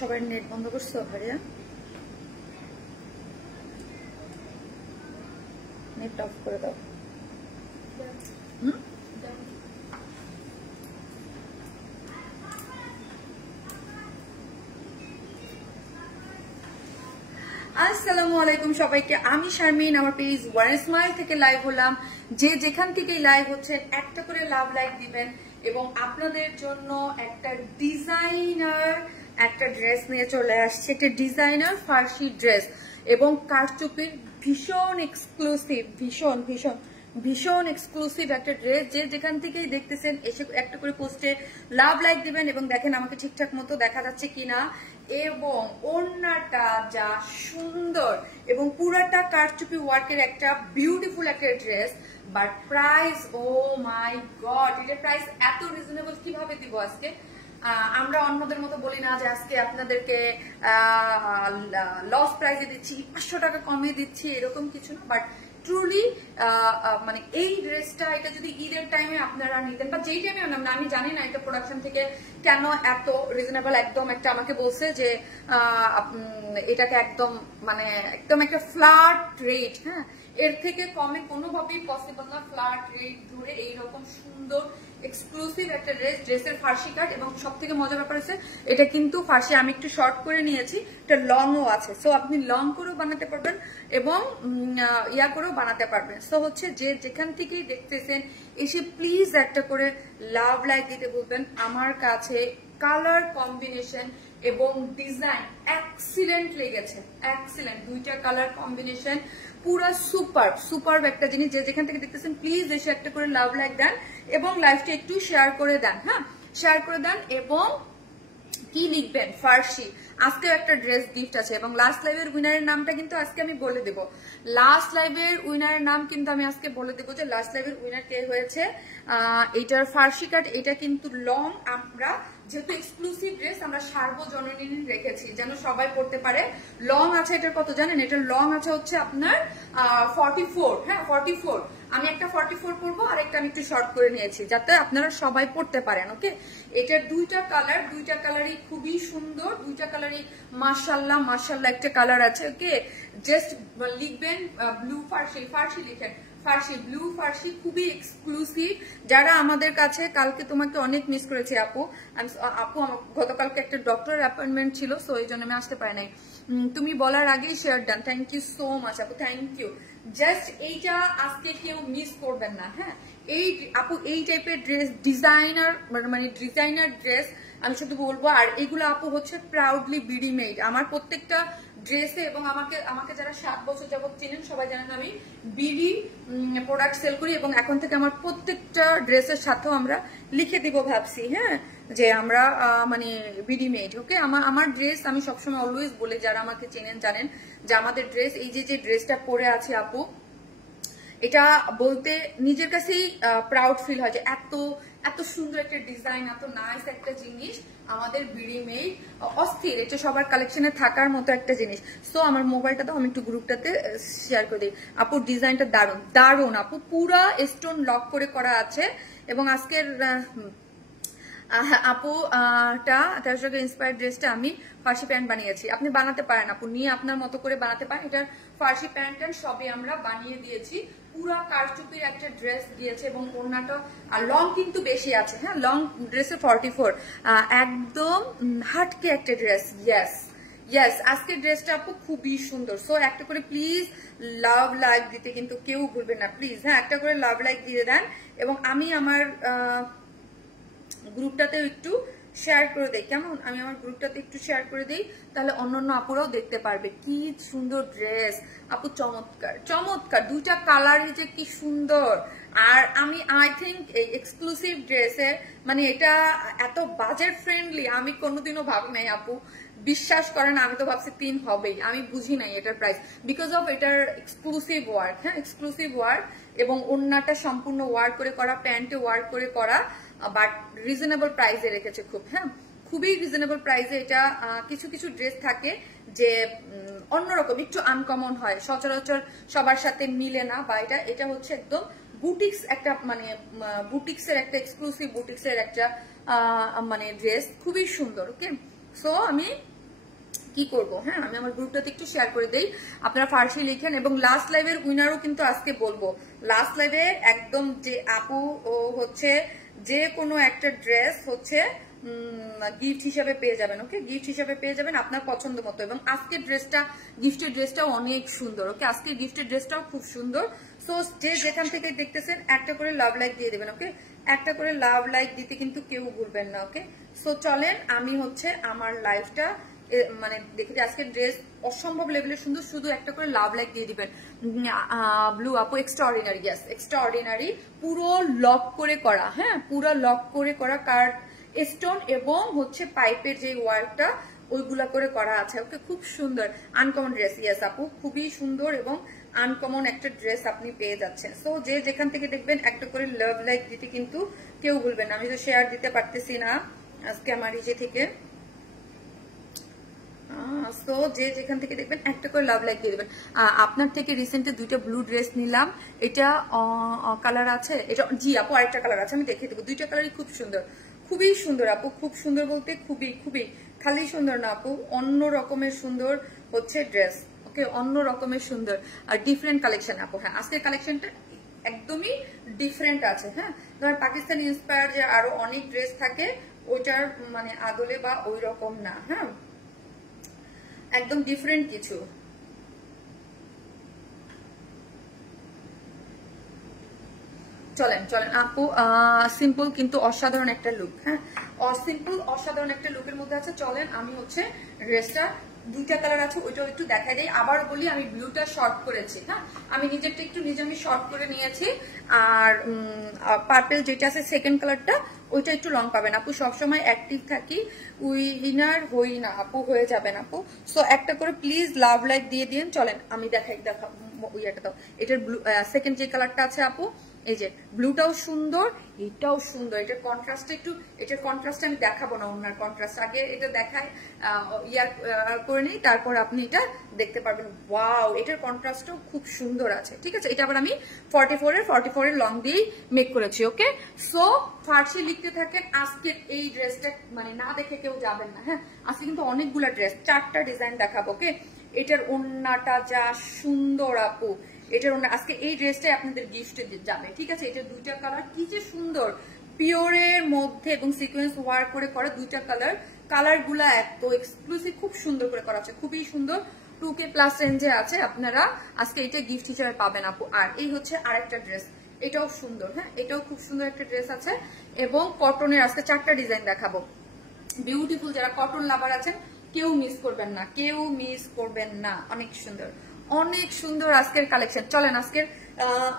সবাই নেট বন্ধ করছো ভাইয়া, নেট অফ করে দাও। আসসালামু আলাইকুম সবাইকে, আমি শারমিন, আমার পেজ ওয়ান স্মাইল থেকে লাইভ হলাম। যে যেখান থেকেই লাইভ হচ্ছেন একটা করে লাভ লাইক দিবেন এবং আপনাদের জন্য একটা ডিজাইনার একটা ড্রেস নিয়ে চলে আসছে, একটা ডিজাইনার ফার্সি ড্রেস এবং কারচুপির ভীষণ এক্সক্লুসিভ, ভীষণ ভীষণ ভীষণ এক্সক্লুসিভ একটা ড্রেস। যে যেখান থেকেই দেখতেছেন এসে একটা করে পোস্টে লাভ লাইক দিবেন এবং দেখেন আমাকে ঠিকঠাক মতো দেখা যাচ্ছে কিনা, এবং ওড়নাটা যা সুন্দর এবং পুরাটা কারচুপি ওয়ার্কের একটা বিউটিফুল একটা dress. But price, oh my god, এটা প্রাইস এত রিজনেবল কিভাবে দিব আজকে? আমরা অন্যদের মতো বলি না যে আজকে আপনাদেরকে লস প্রাইসে দিচ্ছি, 500 টাকা কমিয়ে দিচ্ছি, এরকম কিছু না। বাট ট্রুলি মানে এই ড্রেসটা, এটা যদি ঈদের টাইমে আপনারা নিতেন বা যেই টাইমে নেন, আমি জানি না এটা প্রোডাকশন থেকে কেন এত রিজনেবল, একদম একটা আমাকে বলছে যে এটাকে একদম মানে একদম একটা ফ্ল্যাট রেট, হ্যাঁ, এর থেকে কমে কোনোভাবেই পসিবল না। ফ্ল্যাট রেট ধরে এইরকম সুন্দর এক্সক্লুসিভ একটা ড্রেস, ড্রেসের ফার্সি কাট, এবং সব থেকে মজার ব্যাপার হচ্ছে এটা কিন্তু ফার্সি আমি একটু শর্ট করে নিয়েছি, এটা লংও আছে, সো আপনি লং করেও বানাতে পারবেন এবং ইয়া করেও বানাতে পারবেন। সো হচ্ছে যে যেখান থেকেই দেখতেছেন এসে প্লিজ একটা করে লাভ লাইক দিতে বলবেন। আমার কাছে কালার কম্বিনেশন এবং ডিজাইন এক্সিলেন্ট লেগেছে, এক্সিলেন্ট, দুইটা কালার কম্বিনেশন পুরো সুপার সুপার একটা জিনিস। যে যেখান থেকে দেখতেছেন প্লিজ এসে একটা করে লাভ লাইক দেন এবং লাইভটা একটু শেয়ার করে দেন, হ্যাঁ, শেয়ার করে দেন। এবং কি লিখবেন? ফার্সি। আজকে একটা ড্রেস গিফট আছে এবং লাস্ট লাইভের উইনারের নামটা কিন্তু আজকে আমি বলে দেব। লাস্ট লাইভের উইনারের নাম কিন্তু আমি আজকে বলে দেবো যে লাস্ট লাইভের উইনার কে হয়েছে। এটার ফার্সি কাট, এটা কিন্তু লং, আমরা যেহেতু এক্সক্লুসিভ ড্রেস আমরা সার্বজনীন রেখেছি যেন সবাই পড়তে পারে। লং আছে এটার কত জানেন? এটার লং আছে হচ্ছে আপনার 44, হ্যাঁ 44। আমি একটা 44 পরবো আর একটা আমি একটু শর্ট করে নিয়েছি যাতে আপনারা সবাই পড়তে পারেন। ওকে, এটার দুইটা কালার, দুইটা কালারই খুবই সুন্দর, দুইটা কালারই মাশাআল্লাহ মাশাআল্লাহ একটা কালার আছে। ওকে, জাস্ট লিখবেন ব্লু ফার্সি, ফার্সি লিখেন, ফার্সি, ব্লু ফার্সি, খুবই এক্সক্লুসিভ। যারা আমাদের কাছে, কালকে তোমাকে অনেক মিস করেছি আপু, আপু আমার গতকালকে একটা ডক্টর অ্যাপয়েন্টমেন্ট ছিল, সো এই জন্য আমি আসতে পারি নাই। তুমি বলার আগেই share done, thank you so much আপু, থ্যাংক ইউ। জাস্ট এইটা আজকে কেউ মিস করবেন না, হ্যাঁ। এই আপু এই টাইপের ড্রেস, ডিজাইনার মানে ডিজাইনার ড্রেস আমি শুধু বলবো। আর এগুলো আপু হচ্ছে প্রাউডলি বিডি মেড। আমার প্রত্যেকটা ড্রেসে, এবং আমাকে যারা 7 বছর যাবত চিনেন সবাই জানেন আমি বিডি প্রোডাক্ট সেল করি এবং এখন থেকে আমার প্রত্যেকটা ড্রেসের সাথেও আমরা লিখে দিব ভাবছি, হ্যাঁ, যে আমরা মানে বিডি মেড। ওকে, আমার ড্রেস আমি সবসময় অলওয়েজ বলি, যারা আমাকে চেনেন জানেন যে আমাদের ড্রেস, এই যে ড্রেসটা পরে আছে আপু, এটা বলতে নিজের কাছেই প্রাউড ফিল হয় যে এত এত সুন্দর একটা ডিজাইন, এত নাইস একটা জিনিস আমাদের বিডি মেড, অস্থির। এটা সবার কালেকশনে থাকার মতো একটা জিনিস। সো আমার মোবাইলটা তো আমি একটু গ্রুপটাতে শেয়ার করে দিই। আপু ডিজাইনটা দারুণ দারুণ আপু, পুরা স্টোন লক করে করা আছে এবং আজকের আপু 1300 টাকা ইন্সপায়ার্ড ড্রেসটা আমি ফার্সি প্যান্ট বানিয়েছি। আপনি বানাতে পারেন আপু, নিয়ে আপনার মতো করে বানাতে পারেন। এটার ফার্সি প্যান্ট সবই আমরা বানিয়ে দিয়েছি, পুরা কারচুপির একটা ড্রেস দিয়েছে এবং ওড়নাটা আর লং কিন্তু বেশি আছে, হ্যাঁ, লং ড্রেসে 44, একদম হাটকে একটা ড্রেস। ইয়েস ইয়েস, আজকের ড্রেসটা আপু খুবই সুন্দর। সো একটা করে প্লিজ লাভ লাইক দিতে কিন্তু কেউ ভুলবেন না প্লিজ, হ্যাঁ, একটা করে লাভ লাইক দিয়ে দেন এবং আমি আমার গ্রুপটাতেও একটু শেয়ার করে দেই, কেমন? আমি আমার গ্রুপটাতে একটু শেয়ার করে দেই, তাহলে অন্যান্য আপুরাও দেখতে পারবে। কি সুন্দর ড্রেস আপু, চমৎকার চমৎকার, দুইটা কালারই যে কি সুন্দর। আর আমি আই থিঙ্ক এই এক্সক্লুসিভ ড্রেসের মানে এটা এত বাজেট ফ্রেন্ডলি আমি কোনোদিনও ভাবি নাই আপু, বিশ্বাস করেন। আমি তো ভাবছি 3 হবেই, আমি বুঝি নাই এটার প্রাইস, বিকজ অফ এটার এক্সক্লুসিভ ওয়ার্ক, হ্যাঁ, এক্সক্লুসিভ ওয়ার্ক এবং ওড়নাটা সম্পূর্ণ ওয়ার্ক করে করা, প্যান্টে ওয়ার্ক করে করা, বাট রিজনেবল প্রাইসে রেখেছে খুব, হ্যাঁ, খুবই রিজনেবল প্রাইসে। এটা কিছু কিছু ড্রেস থাকে যে অন্যরকম একটু আনকমন হয়, সচরাচর সবার সাথে মিলে না, বা এটা হচ্ছে একদম বুটিক্স একটা, মানে বুটিক্সের একটা এক্সক্লুসিভ বুটিক্সের একটা মানে ড্রেস, খুবই সুন্দর। ওকে, সো আমি কি করবো, হ্যাঁ আমি আমার গ্রুপটাতে একটু শেয়ার করে দেই, আপনারা ফার্সি লিখেন। এবং লাস্ট লাইভের উইনারও কিন্তু আজকে বলবো, লাস্ট লাইভে একদম যে আপু ও হচ্ছে যে কোনো একটা ড্রেস হচ্ছে গিফট হিসাবে পেয়ে যাবেন। ওকে, গিফট হিসাবে পেয়ে যাবেন আপনার পছন্দ মতো। এবং আজকের ড্রেসটা, গিফটের ড্রেসটাও অনেক সুন্দর। ওকে, আজকের গিফটের ড্রেসটাও খুব সুন্দর। সো যে যেখান থেকে দেখতেছেন একটা করে লাভ লাইক দিয়ে দেবেন। ওকে, একটা করে লাভ লাইক দিতে কিন্তু কেউ ভুলবেন না। ওকে, সো চলেন আমি হচ্ছে আমার লাইফটা মানে দেখে আজকের ড্রেস অসম্ভব লেভেলের সুন্দর, শুধু একটা করে লাভ লাইক দিয়ে দিবেন। ব্লু আপু এক্সট্রা অর্ডিনারি, ইয়াস এক্সট্রা অর্ডিনারি, পুরো লক করে করা, হ্যাঁ পুরো লক করে করা কার্ড স্টোন এবং হচ্ছে পাইপের যে ওয়ার্কটা ওইগুলা করে করা আছে। ওকে, খুব সুন্দর আনকমন ড্রেস। ইয়েস আপু, খুবই সুন্দর এবং আনকমন একটা ড্রেস আপনি পেয়ে যাচ্ছেন। সো যে যেখান থেকে দেখবেন একটা করে লাভ লাইক দিতে কিন্তু কেউ ভুলবেন না। আমি তো শেয়ার দিতে পারতেছি না আজকে আমার ইজে থেকে। সো যে যেখান থেকে দেখবেন একটা করে লাভ লাইক দিয়ে দেবেন। আপনার থেকে রিসেন্টলি দুইটা ব্লু ড্রেস নিলাম, এটা কালার আছে, এটা জি আপু আরেকটা কালার আছে, আমি দেখিয়ে দেবো। দুইটা কালারই খুব সুন্দর, খুবই সুন্দর আপু, খুব সুন্দর বলতে খুবই খুবই, খালি সুন্দর না আপু, অন্য রকমের সুন্দর হচ্ছে ড্রেস। ওকে, অন্য রকমের সুন্দর আর ডিফারেন্ট কালেকশন আপু। হ্যাঁ আজকের কালেকশনটা একদমই ডিফারেন্ট আছে। হ্যাঁ, ধর পাকিস্তানি ইন্সপায়ার যে আরো অনেক ড্রেস থাকে ওইটার মানে আদলে বা ওই রকম না। হ্যাঁ, একদম ডিফারেন্ট কিছু। চলেন চলেন আপু, সিম্পল কিন্তু অসাধারণ একটা লুক। হ্যাঁ, সিম্পল অসাধারণ একটা লুকের মধ্যে আছে। চলেন আমি হচ্ছে ড্রেসটা দুইটা কালার আছে ওইটাও একটু দেখাই দেই। আবার বলি আমি ব্লুটা শর্ট করেছি। হ্যাঁ, আমি নিজেরটা একটু নিজে আমি শর্ট করে নিয়েছি। আর পার্পল যেটা আছে সেকেন্ড কালারটা ওইটা একটু লং পাবেন আপু। সবসময় অ্যাক্টিভ থাকি, উইনার হই না আপু, হয়ে যাবেন আপু। সো একটা করে প্লিজ লাভ লাইক দিয়ে দিন। চলেন আমি দেখাই, ইয়েটা দাও। এটার ব্লু সেকেন্ড যে কালারটা আছে আপু, এই যে ব্লুটাও সুন্দর, এটাও সুন্দর। এটার কন্ট্রাস্ট একটু, এটার কন্ট্রাস্ট আমি দেখাবো না, ওনার কন্ট্রাস্ট আগে এটা দেখাই, ইয়ার করে নিই, তারপর আপনি এটা দেখতে পারবেন। ওয়াও, এটার কন্ট্রাস্টও খুব সুন্দর আছে। ঠিক আছে, এটা আবার আমি 44 এর লং দিয়েই মেক করেছি। ওকে, সো ফার্সি লিখতে থাকেন। আজকের এই ড্রেসটা মানে না দেখে কেউ যাবেন না। হ্যাঁ, আজকে কিন্তু অনেকগুলো ড্রেস, 4টা ডিজাইন দেখাবো। ওকে, এটার ওন্নাটা যা সুন্দর আপু, এটার আজকে এই ড্রেসটাই আপনাদের গিফটে যাবে। ঠিক আছে, এটা দুইটা কালার কি যে সুন্দর, পিওরের মধ্যে এবং সিকোয়েন্স ওয়ার্ক করে করা দুইটা কালার। কালার গুলা এত এক্সক্লুসিভ, খুব সুন্দর করে করা আছে, খুবই সুন্দর। 2K প্লাস রেঞ্জে আছে, আপনারা আজকে এটা গিফট হিসেবে পাবেন আপু। আর এই হচ্ছে আরেকটা ড্রেস, এটাও সুন্দর। হ্যাঁ, এটাও খুব সুন্দর একটা ড্রেস আছে এবং কটনের আজকে 4টা ডিজাইন দেখাবো। বিউটিফুল, যারা কটন লাভার আছেন কেউ মিস করবেন না, কেউ মিস করবেন না। অনেক সুন্দর, অনেক সুন্দর আজকের কালেকশন। চলেন আজকের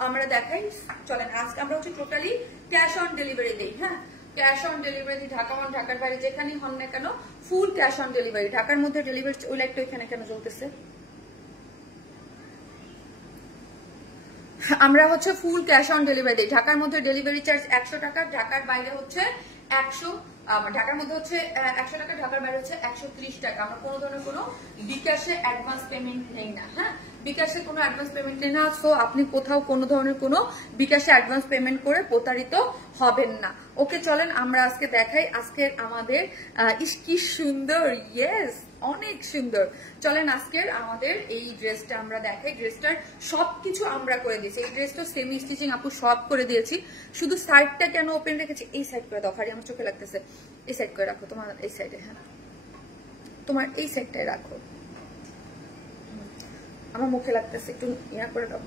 আমরা দেখাই। চলেন আজকে আমরা হচ্ছে টোটালি ক্যাশ অন ডেলিভারি দেই। হ্যাঁ, ক্যাশ অন ডেলিভারি, ঢাকা হন ঢাকার বাইরে যেখানেই হন না কেন ফুল ক্যাশ অন ডেলিভারি। ঢাকার মধ্যে ডেলিভারি, ওই লাইটটা এখানে কেন চলতেছে? আমরা হচ্ছে ফুল ক্যাশ অন ডেলিভারি দিই। ঢাকার মধ্যে ডেলিভারি চার্জ 100 টাকা, ঢাকার বাইরে হচ্ছে 100, ঢাকার মধ্যে হচ্ছে 100 টাকা, ঢাকার বাইরে হচ্ছে 130 টাকা। আমরা কোনো ধরনের কোনো বিকাশে অ্যাডভান্স পেমেন্ট নেই না। হ্যাঁ, বিকাশে কোনো অ্যাডভান্স পেমেন্ট নেই না। সো আপনি কোথাও কোনো ধরনের কোনো বিকাশে অ্যাডভান্স পেমেন্ট করে প্রতারিত হবেন না। ওকে, চলেন আমরা আজকে দেখাই আজকের আমাদের কি সুন্দর, ইয়েস অনেক সুন্দর। চলেন আজকের আমাদের এই ড্রেসটা আমরা দেখাই। ড্রেসটার সবকিছু আমরা করে দিয়েছি। এই ড্রেসটা সেমি স্টিচিং আপু সব করে দিয়েছি, শুধু সাইডটা কেন ওপেন রেখেছি, এই সাইড করে দাও, হারি আমার চোখে লাগতেছে, এই সাইড করে রাখো, তোমার এই সাইডে। হ্যাঁ, তোমার এই সাইডটাই রাখো, আমার মুখে লাগতেছে, একটু ইয়া করে দাও।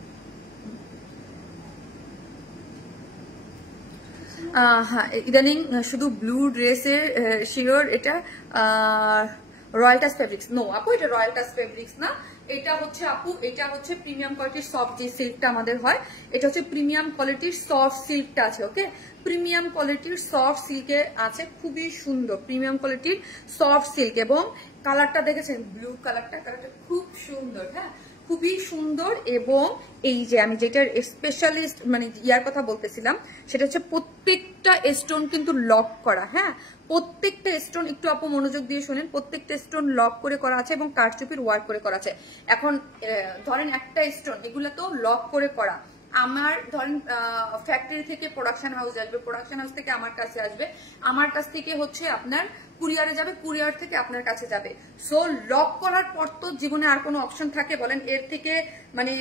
হ্যাঁ, ইদানিং শুধু ব্লু ড্রেসের শিওর এটা রয়্যাল টাচ ফেব্রিক্স। নো আপু, এটা রয়্যাল টাচ ফেব্রিক্স না, এটা হচ্ছে আপু, এটা হচ্ছে প্রিমিয়াম কোয়ালিটির সফট যে সিল্কটা আমাদের হয়, এটা হচ্ছে প্রিমিয়াম কোয়ালিটির সফট সিল্কটা আছে। ওকে, প্রিমিয়াম কোয়ালিটির সফট সিল্কে আছে, খুবই সুন্দর প্রিমিয়াম কোয়ালিটির সফট সিল্ক। এবং কালারটা দেখেছেন, ব্লু কালারটা, কালারটা খুব সুন্দর। হ্যাঁ, খুবই সুন্দর। এবং এই যে আমি যেটার স্পেশালিস্ট মানে ইয়ার কথা বলতেছিলাম, সেটা হচ্ছে প্রত্যেকটা স্টোন কিন্তু লক করা। হ্যাঁ, প্রত্যেকটা স্টোন, একটু আপু মনোযোগ দিয়ে শোনেন, প্রত্যেকটা স্টোন লক করে করা আছে এবং কারচুপির ওয়ার্ক করে করা আছে। এখন ধরেন একটা স্টোন, এগুলো তো লক করে করা, আমার ধরেন ফ্যাক্টরি থেকে প্রোডাকশন হাউস আসবে, প্রোডাকশন হাউস থেকে আমার কাছে আসবে, আমার কাছ থেকে হচ্ছে আপনার কুরিয়ারে যাবে, কুরিয়ার থেকে আপনার কাছে যাবে। সো লক করার পর তো জীবনে আর কোনো অপশন থাকে বলেন? এর থেকে মানে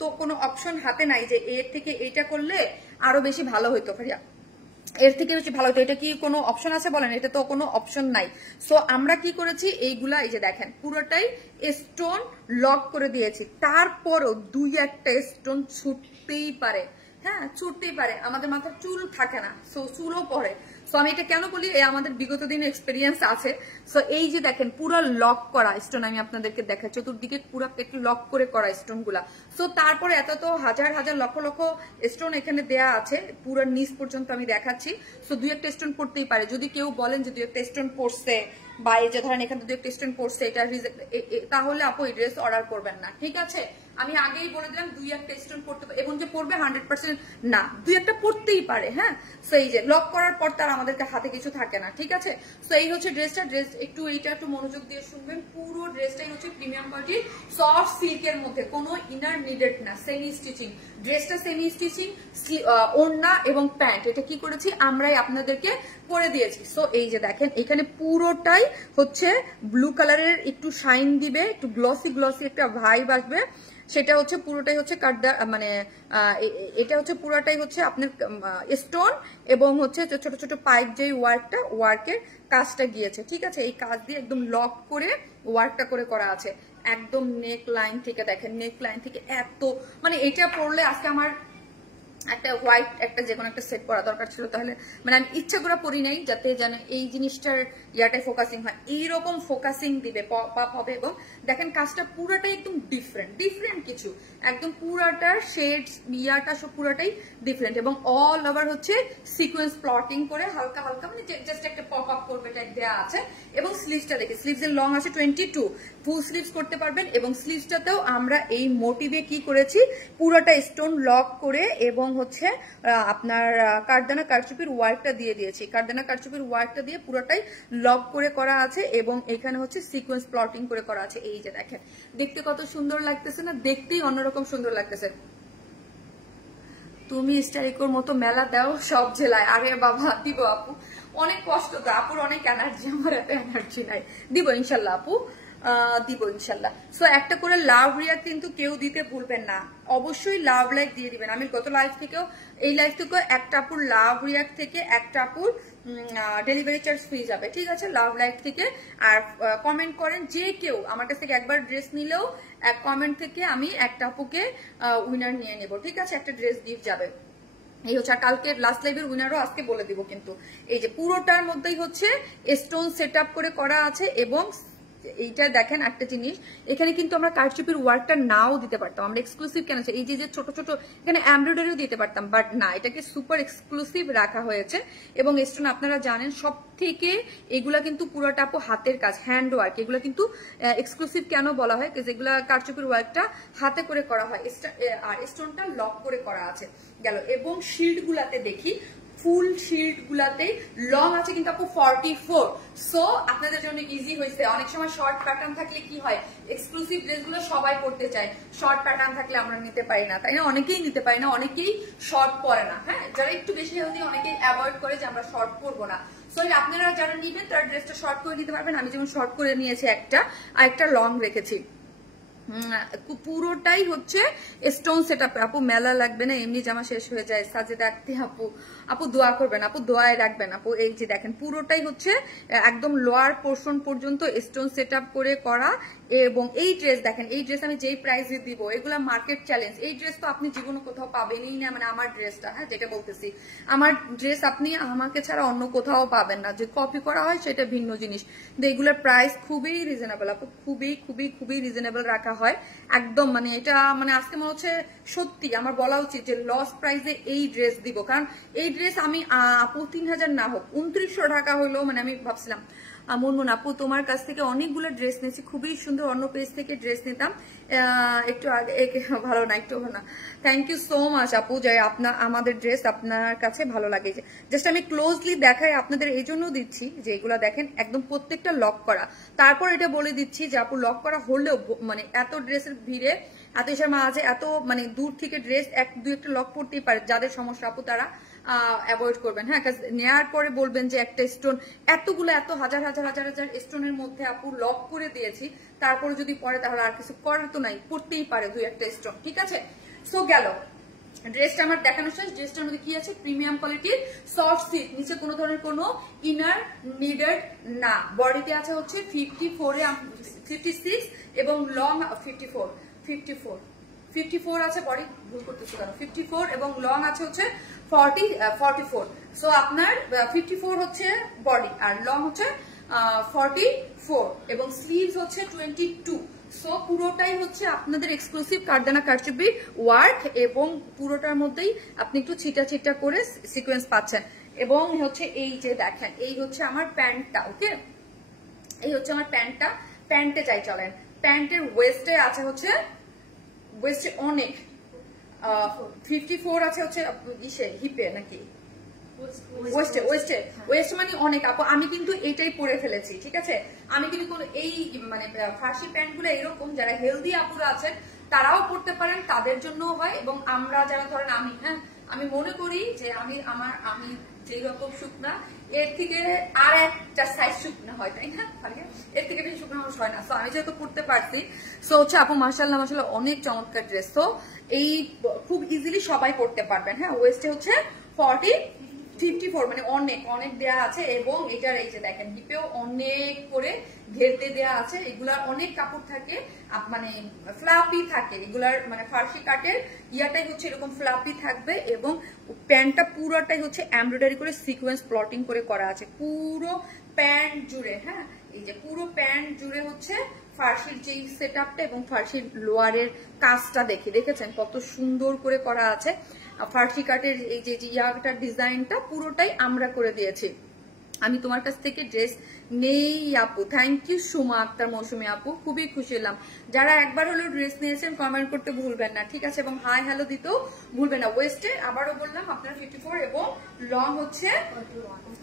তো কোনো অপশন হাতে নাই যে এর থেকে এইটা করলে আরো বেশি ভালো হইতো, এর থেকে বেশি ভালো হতো। এটা কি কোনো অপশন আছে বলেন? এটা তো কোনো অপশন নাই। সো আমরা কি করেছি, এইগুলা এই যে দেখেন পুরোটাই স্টোন লক করে দিয়েছি। তারপরও দুই একটা স্টোন ছুটতেই পারে, হ্যাঁ ছুটতেই পারে। আমাদের মাথার চুল থাকে না, সো চুলও পড়ে। সো আমি এটা কেন বলি, আমাদের বিগত দিনের এক্সপিরিয়েন্স আছে। সো এই যে দেখেন পুরো লক করা স্টোন, আমি আপনাদেরকে দেখাই চতুর্দিকে পুরো একটু লক করে করা স্টোন গুলা। সো তারপরে এত তো হাজার হাজার লক্ষ লক্ষ স্টোন এখানে দেয়া আছে, পুরো নিচ পর্যন্ত আমি দেখাচ্ছি। সো দুই একটা স্টোন পড়তেই পারে। যদি কেউ বলেন যে দুই একটা স্টোন পড়ছে বা এই যে ধরেন এখানে দুই একটা স্টোন পড়ছে, এটা তাহলে আপু এই ড্রেস অর্ডার করবেন না, ঠিক আছে? আমি আগেই বলে দিলাম দুই একটা স্টোন পড়তে পারে, এবং যে পড়বে 100% না, দুই একটা পড়তেই পারে, হ্যাঁ। সো এই যে লক করার পর তার আমাদেরকে হাতে কিছু থাকে না, ঠিক আছে? সো এই হচ্ছে ড্রেসটা। ড্রেস একটু এইটা একটু মনোযোগ দিয়ে শুনবেন। পুরো ড্রেসটাই হচ্ছে প্রিমিয়াম কোয়ালিটি সফট সিল্কের মধ্যে, কোনো ইনার নিডেড না, সেমি স্টিচিং। ড্রেসটা সেমি স্টিচিং, ওড়না এবং প্যান্ট এটা কি করেছি আমরাই আপনাদেরকে করে দিয়েছি। সো এই যে দেখেন এখানে পুরোটাই হচ্ছে ব্লু কালারের একটু শাইন দিবে, একটু গ্লসি গ্লসি একটা ভাইব আসবে। সেটা হচ্ছে পুরোটাই হচ্ছে কাটদা, মানে এটা হচ্ছে পুরোটাই হচ্ছে আপনার স্টোন এবং হচ্ছে ছোট ছোট পাইপ যে ওয়ার্কের কাজটা গিয়েছে, ঠিক আছে? এই কাজ দিয়ে একদম লক করে ওয়ার্কটা করে করা আছে। একদম নেক লাইন থেকে দেখেন, নেক লাইন থেকে এত মানে এটা পরলে আজকে আমার একটা হোয়াইট একটা যে কোনো একটা সেট করা দরকার ছিল, তাহলে মানে আমি ইচ্ছা করে পরি নাই যাতে যেন এই জিনিসটার ইয়াটাই ফোকাসিং হয়। এইরকম ফোকাসিং দিবে, পপ আপ হবে। এবং দেখেন কাজটা পুরাটাই একদম ডিফারেন্ট কিছু, একদম পুরাটার শেডস ইয়াটা সব পুরাটাই ডিফারেন্ট। এবং অল ওভার হচ্ছে সিকোয়েন্স প্লটিং করে হালকা হালকা মানে জাস্ট একটা পপ আপ করবে টাইপ দেওয়া আছে। এবং স্লিভসটা দেখি, স্লিভস এর লং আছে 22, ফুল স্লিভস করতে পারবেন। এবং স্লিভসটাতেও আমরা এই মোটিভে কি করেছি, পুরোটা স্টোন লক করে এবং হচ্ছে আপনার কারদানা কারচুপির ওয়ার্কটা দিয়ে দিয়েছি। কারদানা কারচুপির ওয়ার্কটা দিয়ে পুরোটাই লক করে করা আছে এবং এখানে হচ্ছে সিকোয়েন্স প্লটিং করে করা আছে। এই যে দেখেন দেখতে কত সুন্দর লাগতেছে না? দেখতেই অন্যরকম সুন্দর লাগতেছে। তুমি স্টাইকোর মতো মেলা দাও সব জেলায়। আরে বাবা দিব আপু, অনেক কষ্ট তো আপুর, অনেক এনার্জি, আমার এত এনার্জি নাই। দিব ইনশাল্লাহ আপু, দিব ইনশাল্লাহ। সো একটা করে লাভ রিয়াক্ট কিন্তু কেউ দিতে ভুলবেন না, অবশ্যই লাভ লাইক দিয়ে দিবেন। আমি গত লাইভ থেকেও এই লাইভ থেকেও একটা আপুর লাভ রিয়াক্ট থেকে একটা আপুর ডেলিভারি চার্জ ফ্রি যাবে, ঠিক আছে? লাভ লাইক থেকে। আর কমেন্ট করেন যে কেউ আমার কাছ থেকে একবার ড্রেস নিলেও এক কমেন্ট থেকে আমি একটা আপুকে উইনার নিয়ে নেব, ঠিক আছে? একটা ড্রেস গিফট যাবে। এই হচ্ছে কালকের লাস্ট লাইভের উইনারও আজকে বলে দিব। কিন্তু এই যে পুরোটার মধ্যেই হচ্ছে স্টোন সেট আপ করে করা আছে। এবং এইটা দেখেন একটা জিনিস, এখানে কিন্তু আমরা কারচুপির ওয়ার্কটা নাও দিতে পারতাম, আমরা এক্সক্লুসিভ কেন এই যে ছোট ছোট এখানে এমব্রয়ডারিও দিতে পারতাম, বাট না, এটাকে সুপার এক্সক্লুসিভ রাখা হয়েছে। এবং স্টোন আপনারা জানেন সব থেকে এগুলা কিন্তু পুরোটা আপু হাতের কাজ, হ্যান্ড ওয়ার্ক। এগুলা কিন্তু এক্সক্লুসিভ কেন বলা হয়, যেগুলা কারচুপির ওয়ার্কটা হাতে করে করা হয় আর স্টোনটা লক করে করা আছে গেল। এবং শিল্ড গুলাতে দেখি ফুল শিল্ড গুলাতে লং আছে কিন্তু আপু 44। সো আপনাদের জন্য ইজি হয়েছে। অনেক সময় শর্ট প্যাটার্ন থাকলে কি হয়, এক্সক্লুসিভ ড্রেসগুলো সবাই পড়তে চায়, শর্ট প্যাটার্ন থাকলে আমরা নিতে পারি না, তাই না? অনেকেই নিতে পারি না, অনেকেই শর্ট পরে না, হ্যাঁ, যারা একটু বেশি হেলদি অনেকেই অ্যাভয়েড করে যে আমরা শর্ট পরবো না। সো আপনারা যারা নিবেন তারা ড্রেসটা শর্ট করে নিতে পারবেন। আমি যেমন শর্ট করে নিয়েছি একটা, আর একটা লং রেখেছি। পুরোটাই হচ্ছে স্টোন সেট আপ। আপু মেলা লাগবে না, এমনি জামা শেষ হয়ে যায় সাজে রাখতে। আপু দোয়া করবেন, আপু দোয়ায় রাখবেন আপু। এই যে দেখেন পুরোটাই হচ্ছে একদম লোয়ার পোর্শন পর্যন্ত স্টোন সেট আপ করে করা। এবং এই ড্রেস দেখেন, এই ড্রেস আমি যেই প্রাইসে দিব, এগুলা মার্কেট চ্যালেঞ্জ। এই ড্রেস তো আপনি জীবনে কোথাও পাবেনই না, মানে আমার ড্রেসটা, হ্যাঁ যেটা বলতেছি, আমার ড্রেস আপনি আমাকে ছাড়া অন্য কোথাও পাবেন না। যে কপি করা হয় সেটা ভিন্ন জিনিস, কিন্তু এগুলোর প্রাইস খুবই রিজনেবল আপু, খুবই খুবই খুবই রিজনেবল রাখা হয় একদম। মানে এটা মানে আজকে মনে হচ্ছে সত্যি আমার বলা উচিত যে লস প্রাইসে এই ড্রেস দিব। কারণ এই ড্রেস আমি আপু 3000 না হোক 2900 টাকা হলেও মানে আমি ভাবছিলাম মুনমুন আপু তোমার কাছ থেকে অনেকগুলো ড্রেস নিয়েছি, খুবই সুন্দর, অন্য পেজ থেকে ড্রেস নিতাম একটু আগে, ভালো না একটু না। থ্যাংক ইউ সো মাচ আপু, যে আপনার আমাদের ড্রেস আপনার কাছে ভালো লাগে। জাস্ট আমি ক্লোজলি দেখাই আপনাদের, এই জন্য দিচ্ছি যে এগুলা দেখেন একদম প্রত্যেকটা লক করা। তারপর এটা বলে দিচ্ছি যে আপু লক করা হলেও মানে এত ড্রেসের ভিড়ে এত এসের মাঝে এত মানে দূর থেকে ড্রেস দুই একটা লক পড়তেই পারে, যাদের সমস্যা আপু তারা অ্যাভয়েড করবেন। হ্যাঁ, নেওয়ার পরে বলবেন যে একটা স্টোন এতগুলো এত হাজার হাজার হাজার হাজার স্টোনের মধ্যে আপু লক করে দিয়েছি, তারপরে যদি পরে তাহলে আর কিছু করার তো নাই, পড়তেই পারে দুই একটা স্টোন। ঠিক আছে, সো গেল ড্রেসটা আমার দেখানো শেষ। ড্রেসটার মধ্যে কি আছে, প্রিমিয়াম কোয়ালিটির সফট সিল্ক, নিচে কোনো ধরনের কোনো ইনার নিডেড না। বডিতে আছে হচ্ছে 54 এ 56 এবং লং 54 আছে, বডি ভুল করতেছি কারণ 54 এবং লং আছে হচ্ছে 44। সো আপনার 54 হচ্ছে বডি আর লং হচ্ছে 44 এবং স্লিভস হচ্ছে 22। সো পুরোটাই হচ্ছে আপনাদের এক্সক্লুসিভ কারদানা কারচুপি ওয়ার্ক এবং পুরোটার মধ্যেই আপনি একটু ছিটা ছিটা করে সিকোয়েন্স পাচ্ছেন। এবং হচ্ছে এই যে দেখেন, এই হচ্ছে আমার প্যান্টটা। ওকে, এই হচ্ছে আমার প্যান্টটা। প্যান্টে যাই চলেন। প্যান্টের ওয়েস্টে আছে হচ্ছে, ওয়েস্টে অনেক 54 আছে হচ্ছে ইসে হিপে নাকি ওয়েস্টে মানে অনেক আপু। আমি কিন্তু এটাই পরে ফেলেছি। ঠিক আছে, আমি কিন্তু এই মানে ফার্সি প্যান্ট গুলো এরকম যারা হেলদি আপুরা আছেন তারাও পড়তে পারেন, তাদের জন্য হয়। এবং আমরা যারা ধরেন আমি মনে করি যে আমি যেই রকম শুকনা এর থেকে আর একটা সাইজ শুকনা হয়, তাই না? এর থেকে বেশি শুকনা মানুষ হয় না। সো আমি যেহেতু পড়তে পারছি, সো হচ্ছে আপু মাশাআল্লাহ অনেক চমৎকার ড্রেস। তো এই খুব ইজিলি সবাই পড়তে পারবেন। হ্যাঁ, ওয়েস্টে হচ্ছে 54 মানে অনেক অনেক দেয়া আছে। এবং এটার এই যে দেখেন হিপেও অনেক করে ঘেরতে দেয়া আছে। এগুলার অনেক কাপড় থাকে, মানে ফ্লাপি থাকে এগুলার, মানে ফার্সি কাটের ইয়াটাই হচ্ছে এরকম ফ্লাপি থাকবে। এবং প্যান্টটা পুরোটাই হচ্ছে এমব্রয়ডারি করে সিকোয়েন্স প্লটিং করে করা আছে পুরো প্যান্ট জুড়ে। হ্যাঁ, এই যে পুরো প্যান্ট জুড়ে হচ্ছে ফার্সির যে সেটআপটা এবং ফার্সির লোয়ারের কাজটা দেখেছেন কত সুন্দর করে করা আছে। ফার্সি কাটের এই যে ইয়াটার ডিজাইনটা পুরোটাই আমরা করে দিয়েছি। আমি তোমার কাছ থেকে ড্রেস নেই আপু, থ্যাংক ইউ সুমা আক্তার মৌসুমী আপু, খুবই খুশি হলাম। যারা একবার হলো ড্রেস নিয়েছেন কমেন্ট করতে ভুলবেন না। ঠিক আছে, এবং হাই হ্যালো দিতেও ভুলবেন না। ওয়েস্টে আবারও বললাম আপনার 54 এবং লং হচ্ছে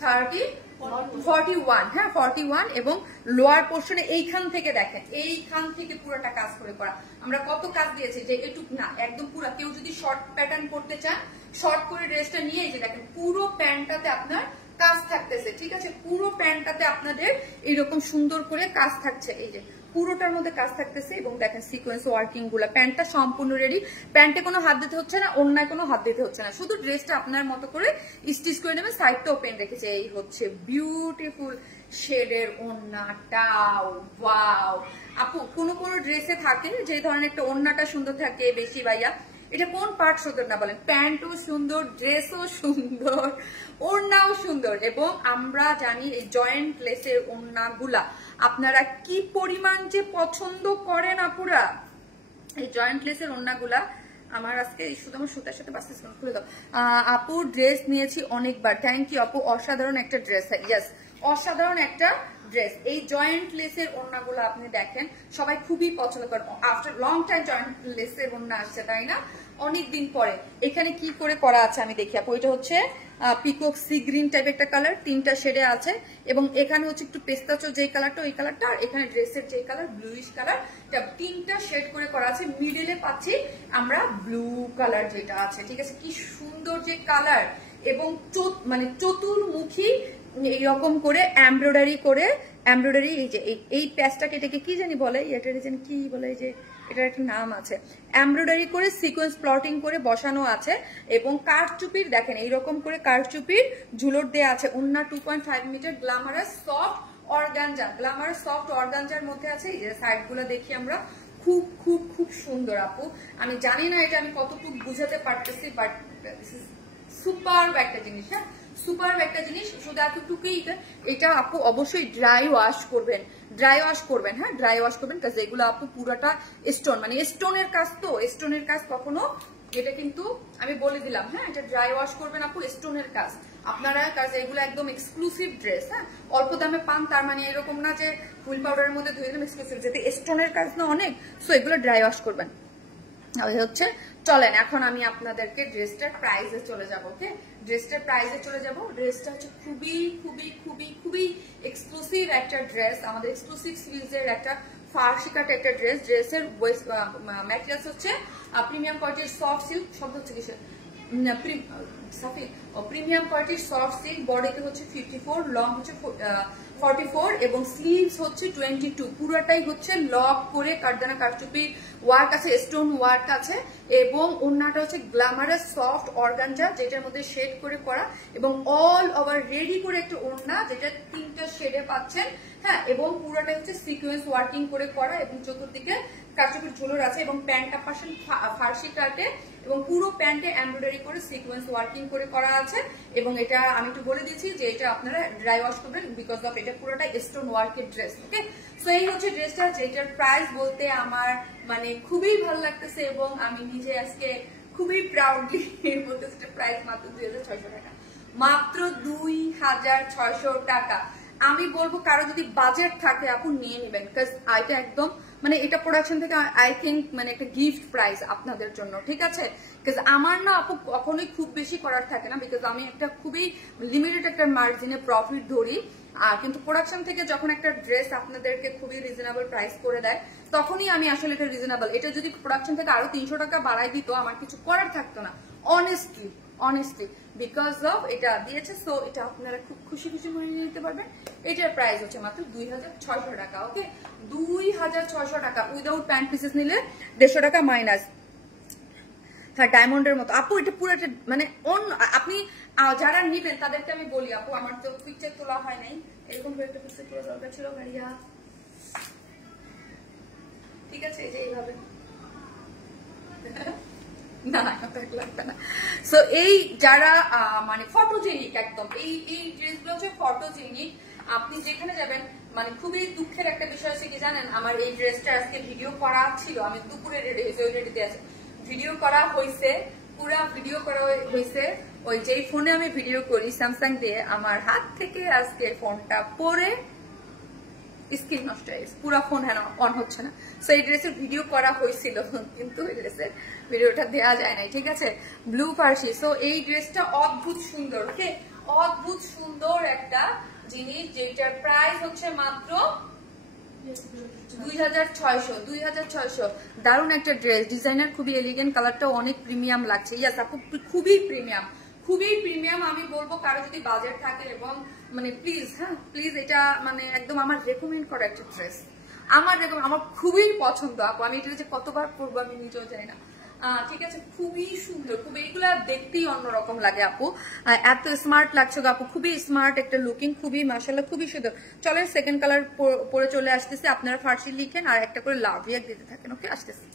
41। হ্যাঁ, 41 এবং লোয়ার পোর্শনে এইখান থেকে দেখেন, এইখান থেকে পুরোটা কাজ করে করা। আমরা কত কাজ দিয়েছি যে এটুক না, একদম পুরো। কেউ যদি শর্ট প্যাটার্ন করতে চান, শর্ট করে ড্রেসটা নিয়ে এই যে দেখেন পুরো প্যান্টটাতে আপনার কাজ থাকতেছে। ঠিক আছে, পুরো প্যান্টটাতে আপনাদের এইরকম সুন্দর করে কাজ থাকছে, এই যে পুরোটার মধ্যে কাজ থাকতেছে। এবং দেখেন সিকোয়েন্স ওয়ার্কিং গুলা, প্যান্টটা সম্পূর্ণ রেডি। প্যান্টে কোনো হাত দিতে হচ্ছে না, অন্যায় কোনো হাত দিতে হচ্ছে না, শুধু ড্রেসটা আপনার মতো করে স্টিচ করে নেবেন। সাইডটা ওপেন রেখেছে। এই হচ্ছে বিউটিফুল শেডের ওড়নাটাও। ওয়াও আপু, কোন কোন ড্রেসে থাকে যে ধরনের একটা ওড়নাটা সুন্দর থাকে বেশি, ভাইয়া এটা কোন পার্ট সুন্দর না বলেন? প্যান্টও সুন্দর, ড্রেসও সুন্দর, ওড়নাও সুন্দর। এবং আমরা জানি এই জয়েন্ট লেসের ওড়নাগুলা আপনারা কি পরিমাণ যে পছন্দ করেন আপুরা। এই জয়েন্ট লেসের ওড়নাগুলা আমার আজকে শুধু আমার সুতার সাথে বাস্তিস খুলে দাও। আপু ড্রেস নিয়েছি অনেকবার, থ্যাংক ইউ আপু, অসাধারণ একটা ড্রেস। ইয়েস, অসাধারণ একটা ড্রেস। এই জয়েন্ট লেসের ওড়নাগুলো আপনি দেখেন সবাই খুবই পছন্দ করেন। আফটার লং টাইম জয়েন্ট লেসের ওড়না আসছে, তাই না? অনেকদিন পরে। এখানে কি করে করা আছে আমি দেখি আপু। এটা হচ্ছে পিকক সি গ্রিন টাইপ একটা কালার, 3টা শেডে আছে। এবং এখানে হচ্ছে একটু পেস্তাচো যে কালারটা, ওই কালারটা। আর এখানে ড্রেসের যে কালার ব্লুইশ কালার, 3টা শেড করে করা আছে। মিডলে পাচ্ছি আমরা ব্লু কালার যেটা আছে। ঠিক আছে, কি সুন্দর যে কালার। এবং মানে চতুর্মুখী এইরকম করে এমব্রয়ডারি করে, এমব্রয়ডারি এই যে এই প্যাচটাকে এটাকে কি জানি বলে, এটার জানি কি বলে, এই যে এটার একটা নাম আছে, এমব্রয়ডারি করে সিকোয়েন্স প্লটিং করে বসানো আছে। এবং কারচুপির দেখেন এইরকম করে কারচুপির ঝুলট দেওয়া আছে। ওন্না 2.5 meter glamorous soft organza, glamorous soft অর্গানজার মধ্যে আছে। এই যে সাইড গুলো দেখি আমরা, খুব খুব খুব সুন্দর আপু। আমি জানি না এটা আমি কতটুকু বুঝাতে পারতেছি, বাট সুপার একটা জিনিস। হ্যাঁ, সুপার একটা জিনিস। শুধু এতটুকুই, এটা আপু অবশ্যই ড্রাই ওয়াশ করবেন, ড্রাই ওয়াশ করবেন। হ্যাঁ, ড্রাই ওয়াশ করবেন, কারণ এগুলো আপু পুরোটা স্টোন, মানে স্টোনের কাজ। তো স্টোনের কাজ কখনো, এটা কিন্তু আমি বলে দিলাম। হ্যাঁ, এটা ড্রাই ওয়াশ করবেন আপু, স্টোনের কাজ আপনারা, কাজ এগুলো একদম এক্সক্লুসিভ ড্রেস। হ্যাঁ, অল্প দামে পান তার মানে এরকম না যে হুইল পাউডারের মধ্যে ধুয়ে দিলাম এক্সক্লুসিভ, যেতে স্টোনের কাজ না অনেক। সো এগুলো ড্রাই ওয়াশ করবেন। হচ্ছে চলেন এখন আমি আপনাদেরকে ড্রেসটার প্রাইসে চলে যাব। ওকে, ড্রেসটার প্রাইসে চলে যাব। ড্রেসটা হচ্ছে খুবই খুবই খুবই খুবই এক্সক্লুসিভ একটা ড্রেস, আমাদের এক্সক্লুসিভ সিরিজের একটা ফার্সি কাট একটা ড্রেস। ড্রেসের ম্যাটেরিয়ালস হচ্ছে প্রিমিয়াম কোয়ালিটির সফট সিল্ক, শব্দ হচ্ছে কিসের প্রিমিয়াম কোয়ালিটির সফট সিল্ক। বডিতে হচ্ছে 54, লং হচ্ছে 44 এবং স্লিভস হচ্ছে 22। পুরোটাই হচ্ছে লক করে কাটদানা কারচুপি ওয়ার্ক আছে, স্টোন ওয়ার্ক আছে এবং ওড়নাটা হচ্ছে গ্ল্যামারাস সফট অর্গানজা যেটার মধ্যে শেড করে করা এবং অল ওভার রেডি করে একটা ওড়না যেটা 3টা শেডে পাচ্ছেন। হ্যাঁ, এবং পুরোটা হচ্ছে সিকোয়েন্স ওয়ার্কিং করে করা এবং চতুর্দিকে কারচুপির ঝুলোর আছে এবং প্যান্টটা পাচ্ছেন ফার্সি কাটে এবং পুরো প্যান্টে এমব্রয়ডারি করে সিকোয়েন্স ওয়ার্কিং করে করা আছে। এবং এটা আমি একটু বলে দিচ্ছি যে এটা আপনারা ড্রাই ওয়াশ করবেন বিকজ অফ এটা পুরোটা স্টোন ওয়ার্কের ড্রেস। ওকে, সো এই হচ্ছে ড্রেসটা, যেটার প্রাইস বলতে আমার মানে খুবই ভালো লাগতেছে এবং আমি নিজে আজকে খুবই প্রাউডলি বলতেছি প্রাইস মাত্র 2600 টাকা, মাত্র 2600 টাকা। আমি বলবো কারো যদি বাজেট থাকে আপু নিয়ে নেবেন, বিকজ এটা একদম মানে এটা প্রোডাকশন থেকে আই থিঙ্ক মানে একটা গিফট প্রাইস আপনাদের জন্য, ঠিক আছে? বিকজ আমার না আপু কখনোই খুব বেশি করার থাকে না, বিকজ আমি একটা খুবই লিমিটেড একটা মার্জিনে প্রফিট ধরি। কিন্তু প্রোডাকশন থেকে যখন একটা ড্রেস আপনাদেরকে খুবই রিজনেবল প্রাইস করে দেয় তখনই আমি আসলে এটা রিজনেবল। এটা যদি প্রোডাকশন থেকে আরো 300 টাকা বাড়াই দিত আমার কিছু করার থাকতো না, অনেস্টলি বিকজ অফ এটা দিয়েছে। সো এটা আপনারা খুব খুশি খুশি মনে নিতে পারবেন। এটার প্রাইস হচ্ছে মাত্র 2600 টাকা। ওকে, 2600 টাকা উইদাউট প্যান্ট পিসেস নিলে 150 টাকা মাইনাস। হ্যাঁ, ডায়মন্ডের মতো আপু এটা পুরো মানে আপনি যারা নিবেন তাদেরকে আমি বলি আপু, আমার তো পিকচার তোলা হয় নাই, এরকম একটা পিকচার তোলা দরকার ছিল ভাইয়া, ঠিক আছে? এই যে এইভাবে না লাগবে না। সো এই যারা মানে ফটোজেনিক একদম, এই ড্রেসগুলো হচ্ছে ফটোজেনিক। আপনি যেখানে যাবেন মানে খুবই দুঃখের একটা বিষয় হচ্ছে কি জানেন, আমার এই ড্রেসটা আজকে ভিডিও করা ছিল, আমি দুপুরে রেডি হয়েছে, ওই রেডিতে আছে ভিডিও করা হয়েছে, পুরা ভিডিও করা হয়েছে ওই যেই ফোনে আমি ভিডিও করি স্যামসাং দিয়ে, আমার হাত থেকে আজকে ফোনটা পরে স্ক্রিন নষ্ট হয়ে গেছে, পুরো ফোন হ্যাঁ অন হচ্ছে না। সো এই ড্রেসের ভিডিও করা হয়েছিল কিন্তু এই ড্রেসের ভিডিওটা দেওয়া যায় নাই, ঠিক আছে? ব্লু ফার্সি। সো এই ড্রেসটা অদ্ভুত সুন্দর, ওকে, অদ্ভুত সুন্দর একটা জিনিস যেটার প্রাইস হচ্ছে মাত্র 2600। দারুণ একটা ড্রেস, ডিজাইনার খুবই এলিগেন্ট, কালারটা অনেক প্রিমিয়াম লাগছে। ইয়াস আপু খুবই প্রিমিয়াম। আমি বলবো কারো যদি বাজেট থাকে এবং মানে প্লিজ, হ্যাঁ প্লিজ, এটা মানে একদম আমার রেকমেন্ড করা একটা ড্রেস, আমার খুবই পছন্দ আপু। আমি এটা যে কতবার পরবো আমি নিজেও জানি না, ঠিক আছে? খুবই সুন্দর, খুবই এগুলা দেখতেই অন্যরকম লাগে আপু, এত স্মার্ট লাগছে আপু, খুবই স্মার্ট একটা লুকিং, খুবই মাশাআল্লাহ খুবই সুন্দর। চলেন সেকেন্ড কালার পরে চলে আসতেছে, আপনারা ফার্সি লিখেন আর একটা করে লাভ রিয়াক দিতে থাকেন। ওকে, আসতেছে।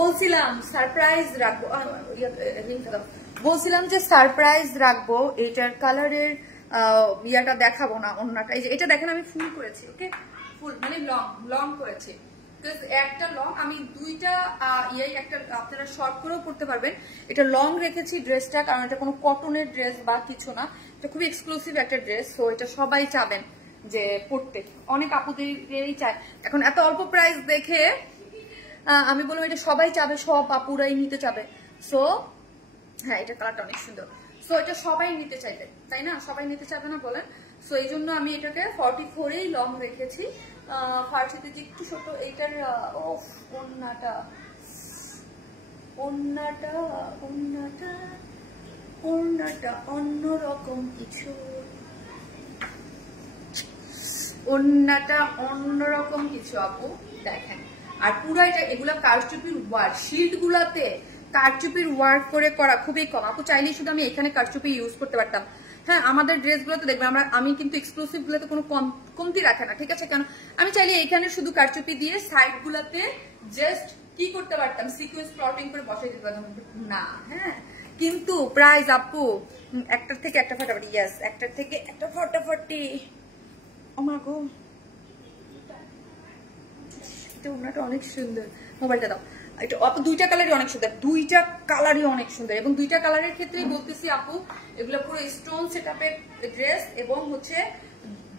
বলছিলাম সারপ্রাইজ রাখবো, বলছিলাম যে সারপ্রাইজ রাখবো, এটার কালারের ইয়াটা দেখাবো না, অন্যটা এই যে এটা দেখেন আমি ফুল করেছি। ওকে, ফুল মানে লং করেছি, একটা লং আমি দুইটা ইয়াই একটা আপনারা শর্ট করেও পড়তে পারবেন। এটা লং রেখেছি ড্রেসটা, কারণ এটা কোনো কটনের ড্রেস বা কিছু না, এটা খুবই এক্সক্লুসিভ একটা ড্রেস। তো এটা সবাই চাবেন যে পড়তে, অনেক আপুদেরই চায়। এখন এত অল্প প্রাইস দেখে আমি বলবো এটা সবাই চাবে, সব আপুরাই নিতে চাবে। সো হ্যাঁ, এটা কালারটা অনেক সুন্দর। সো এটা সবাই নিতে চাইবে, তাই না? সবাই নিতে চাইবে না বলেন? সো এই জন্য আমি এটাকে 44-এই লং রেখেছি। ফার্সিতে যে একটু ছোট এইটার ওন্নাটা ওড়নাটা ওড়নাটা ওড়নাটা অন্যরকম কিছু, ওড়নাটা অন্যরকম কিছু আপু দেখেন। আর পুরো এটা এগুলা কারচুপির ওয়ার্ক, শিল্ড গুলাতে কারচুপির ওয়ার্ক করে করা, খুবই কম আপু। চাইলেই শুধু আমি এখানে কারচুপি ইউজ করতে পারতাম। হ্যাঁ, আমাদের ড্রেস গুলোতে দেখবেন আমি কিন্তু এক্সক্লুসিভ গুলোতে কোনো কমতি রাখে না, ঠিক আছে? কেন আমি চাইলে এখানে শুধু কারচুপি দিয়ে সাইড গুলাতে জাস্ট কি করতে পারতাম, সিকোয়েন্স প্লটিং করে বসাই দিতে পারতাম না। হ্যাঁ, কিন্তু প্রাইস আপু একটার থেকে একটা ফাটাফাটি, ইয়েস একটার থেকে একটা ফাটাফাটি। ও মা গো, ওড়নাটা অনেক সুন্দর, মোবাইলটা দাও। এটা আপু দুইটা কালারই অনেক সুন্দর, দুইটা কালারই অনেক সুন্দর, এবং দুইটা কালারের ক্ষেত্রেই বলতেছি আপু এগুলো পুরো স্টোন সেটআপের ড্রেস এবং হচ্ছে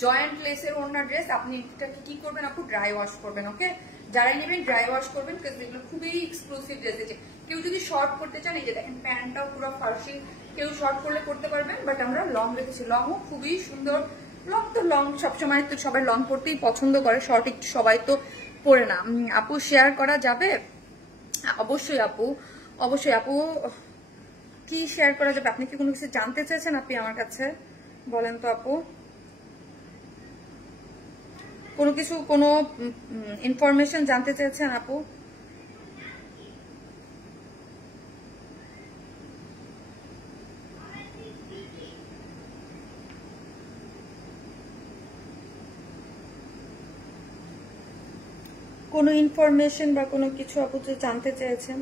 জয়েন্ট লেসের ওড়না ড্রেস। আপনি এটাকে কি করবেন আপু, ড্রাই ওয়াশ করবেন। ওকে, যারা নেবেন ড্রাই ওয়াশ করবেন, কারণ এগুলো খুবই এক্সক্লুসিভ ড্রেস। কেউ যদি শর্ট করতে চান, এই যে দেখেন প্যান্টটাও পুরো ফার্সি, কেউ শর্ট করলে করতে পারবেন, বাট আমরা লং রেখেছি। লংও খুবই সুন্দর, লং তো লং সবসময় তো সবাই লং পড়তেই পছন্দ করে, শর্ট একটু সবাই তো পরে না। আপু শেয়ার করা যাবে? অবশ্যই আপু, অবশ্যই আপু। কি শেয়ার করা যাবে? আপনি কি কোনো কিছু জানতে চাইছেন আপনি আমার কাছে বলেন তো আপু? কোনো কিছু, কোনো ইনফরমেশন জানতে চাইছেন আপু? কোনো ইনফরমেশন বা কোনো কিছু আপু জানতে চেয়েছেন?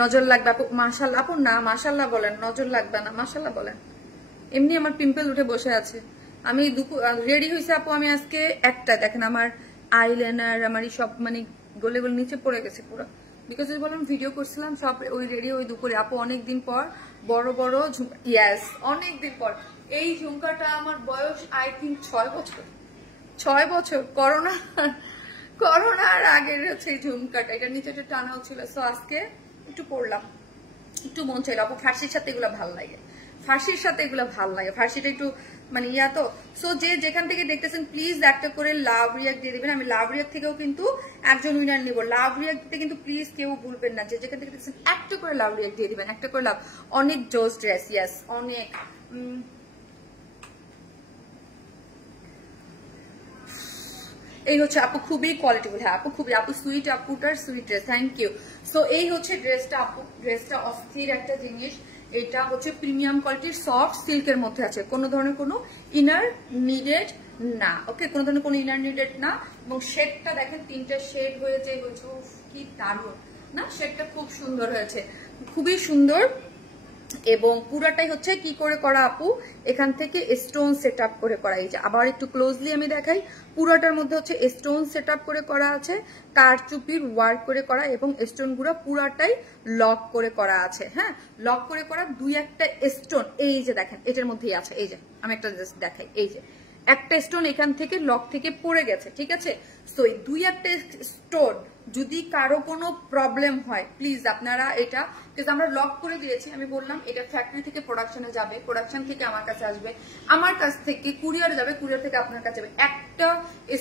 নজর লাগবে আপু? মাশাআল্লাহ আপু, না মাশাআল্লাহ বলেন, নজর লাগবে না, মাশাআল্লাহ বলেন। এমনি আমার পিম্পল উঠে বসে আছে। আমি রেডি হয়েছে আপু, আমি আজকে একটা দেখেন আমার আইলাইনার আমার সব মানে গলে গলে নিচে পড়ে গেছে পুরো, বিকজ বললাম ভিডিও করছিলাম সব ওই রেডি ওই দুপুরে। আপু অনেকদিন পর বড় বড় ঝুমকা, ইয়াস অনেকদিন পর। এই ঝুমকাটা আমার বয়স আই থিঙ্ক 6 বছর, 6 বছর। করোনার আগের হচ্ছে এই ঝুমকাটা, এটার নিচে একটা টানাও ছিল। সো আজকে একটু পড়লাম, একটু মন চাইল আপু। ফার্সির সাথে এগুলো ভাল লাগে, ফার্সির সাথে এগুলো ভাল লাগে, ফার্সিটা একটু মানে ইয়া তো। সো যে যেখান থেকে দেখতেছেন প্লিজ একটা করে লাভ রিয়াক্ট দিয়ে দিবেন। আমি লাভ রিয়াক্ট থেকেও কিন্তু একজন উইনার নিব। লাভ রিয়াক্ট দিতে কিন্তু প্লিজ কেউ ভুলবেন না, যে যেখান থেকে দেখতেছেন একটা করে লাভ রিয়াক্ট দিয়ে দিবেন, একটা করে লাভ। অনেক জোস ড্রেস, ইয়াস অনেক। এই হচ্ছে আপু খুবই কোয়ালিটিফুল। হ্যাঁ আপু খুবই, আপু সুইট, আপুটার sweet dress, thank you. So এই হচ্ছে ড্রেসটা আপু, ড্রেসটা অস্থির একটা জিনিস। এটা হচ্ছে প্রিমিয়াম কোয়ালিটির সফট সিল্কের মধ্যে আছে, কোনো ধরনের কোনো ইনার নিডেড না। ওকে, কোনো ধরনের কোনো ইনার নিডেড না। এবং শেডটা দেখেন, 3টা শেড হয়েছে, কি দারুণ না, শেডটা খুব সুন্দর হয়েছে, খুবই সুন্দর। এবং পুরাটাই হচ্ছে কি করে করা আপু, এখান থেকে স্টোন সেট আপ করে করা। এই যে আবার একটু ক্লোজলি আমি দেখাই, পুরাটার মধ্যে হচ্ছে স্টোন সেট আপ করে করা আছে, কারচুপির ওয়ার্ক করে করা, এবং স্টোন গুলো পুরাটাই লক করে করা আছে। হ্যাঁ, লক করে করা। দুই একটা স্টোন এই যে দেখেন এটার মধ্যেই আছে। এই যে আমি একটা জাস্ট দেখাই, এই যে একটা স্টোন এখান থেকে লক থেকে পড়ে গেছে, ঠিক আছে? সো এই দুই একটা স্টোন যদি কারো কোনো প্রবলেম হয় প্লিজ আপনারা এটা, আমরা লক করে দিয়েছি। আমি বললাম এটা ফ্যাক্টরি থেকে প্রোডাকশনে যাবে, প্রোডাকশন থেকে আমার কাছে আসবে, আমার কাছ থেকে কুরিয়ার যাবে, কুরিয়ার থেকে আপনার কাছে যাবে। একটা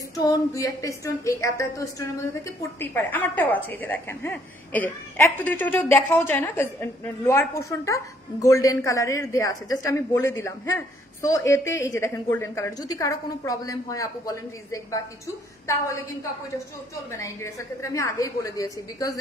স্টোন, দুই একটা স্টোন, এই এত এত স্টোনের মধ্যে থেকে পড়তেই পারে। আমারটাও আছে, এই যে দেখেন। হ্যাঁ, এই যে একটা দুইটা ওটাও দেখাও যায় না, লোয়ার পোর্শনটা গোল্ডেন কালারের দেয়া আছে, জাস্ট আমি বলে দিলাম। হ্যাঁ, সো এতে এই যে দেখেন গোল্ডেন কালার। যদি কারো কোনো প্রবলেম হয় আপু বলেন রিজেক্ট বা কিছু, তাহলে কিন্তু আপু এটা চলবে না। এই ড্রেসের ক্ষেত্রে আমি আগেই বলে দিয়েছি, বিকজ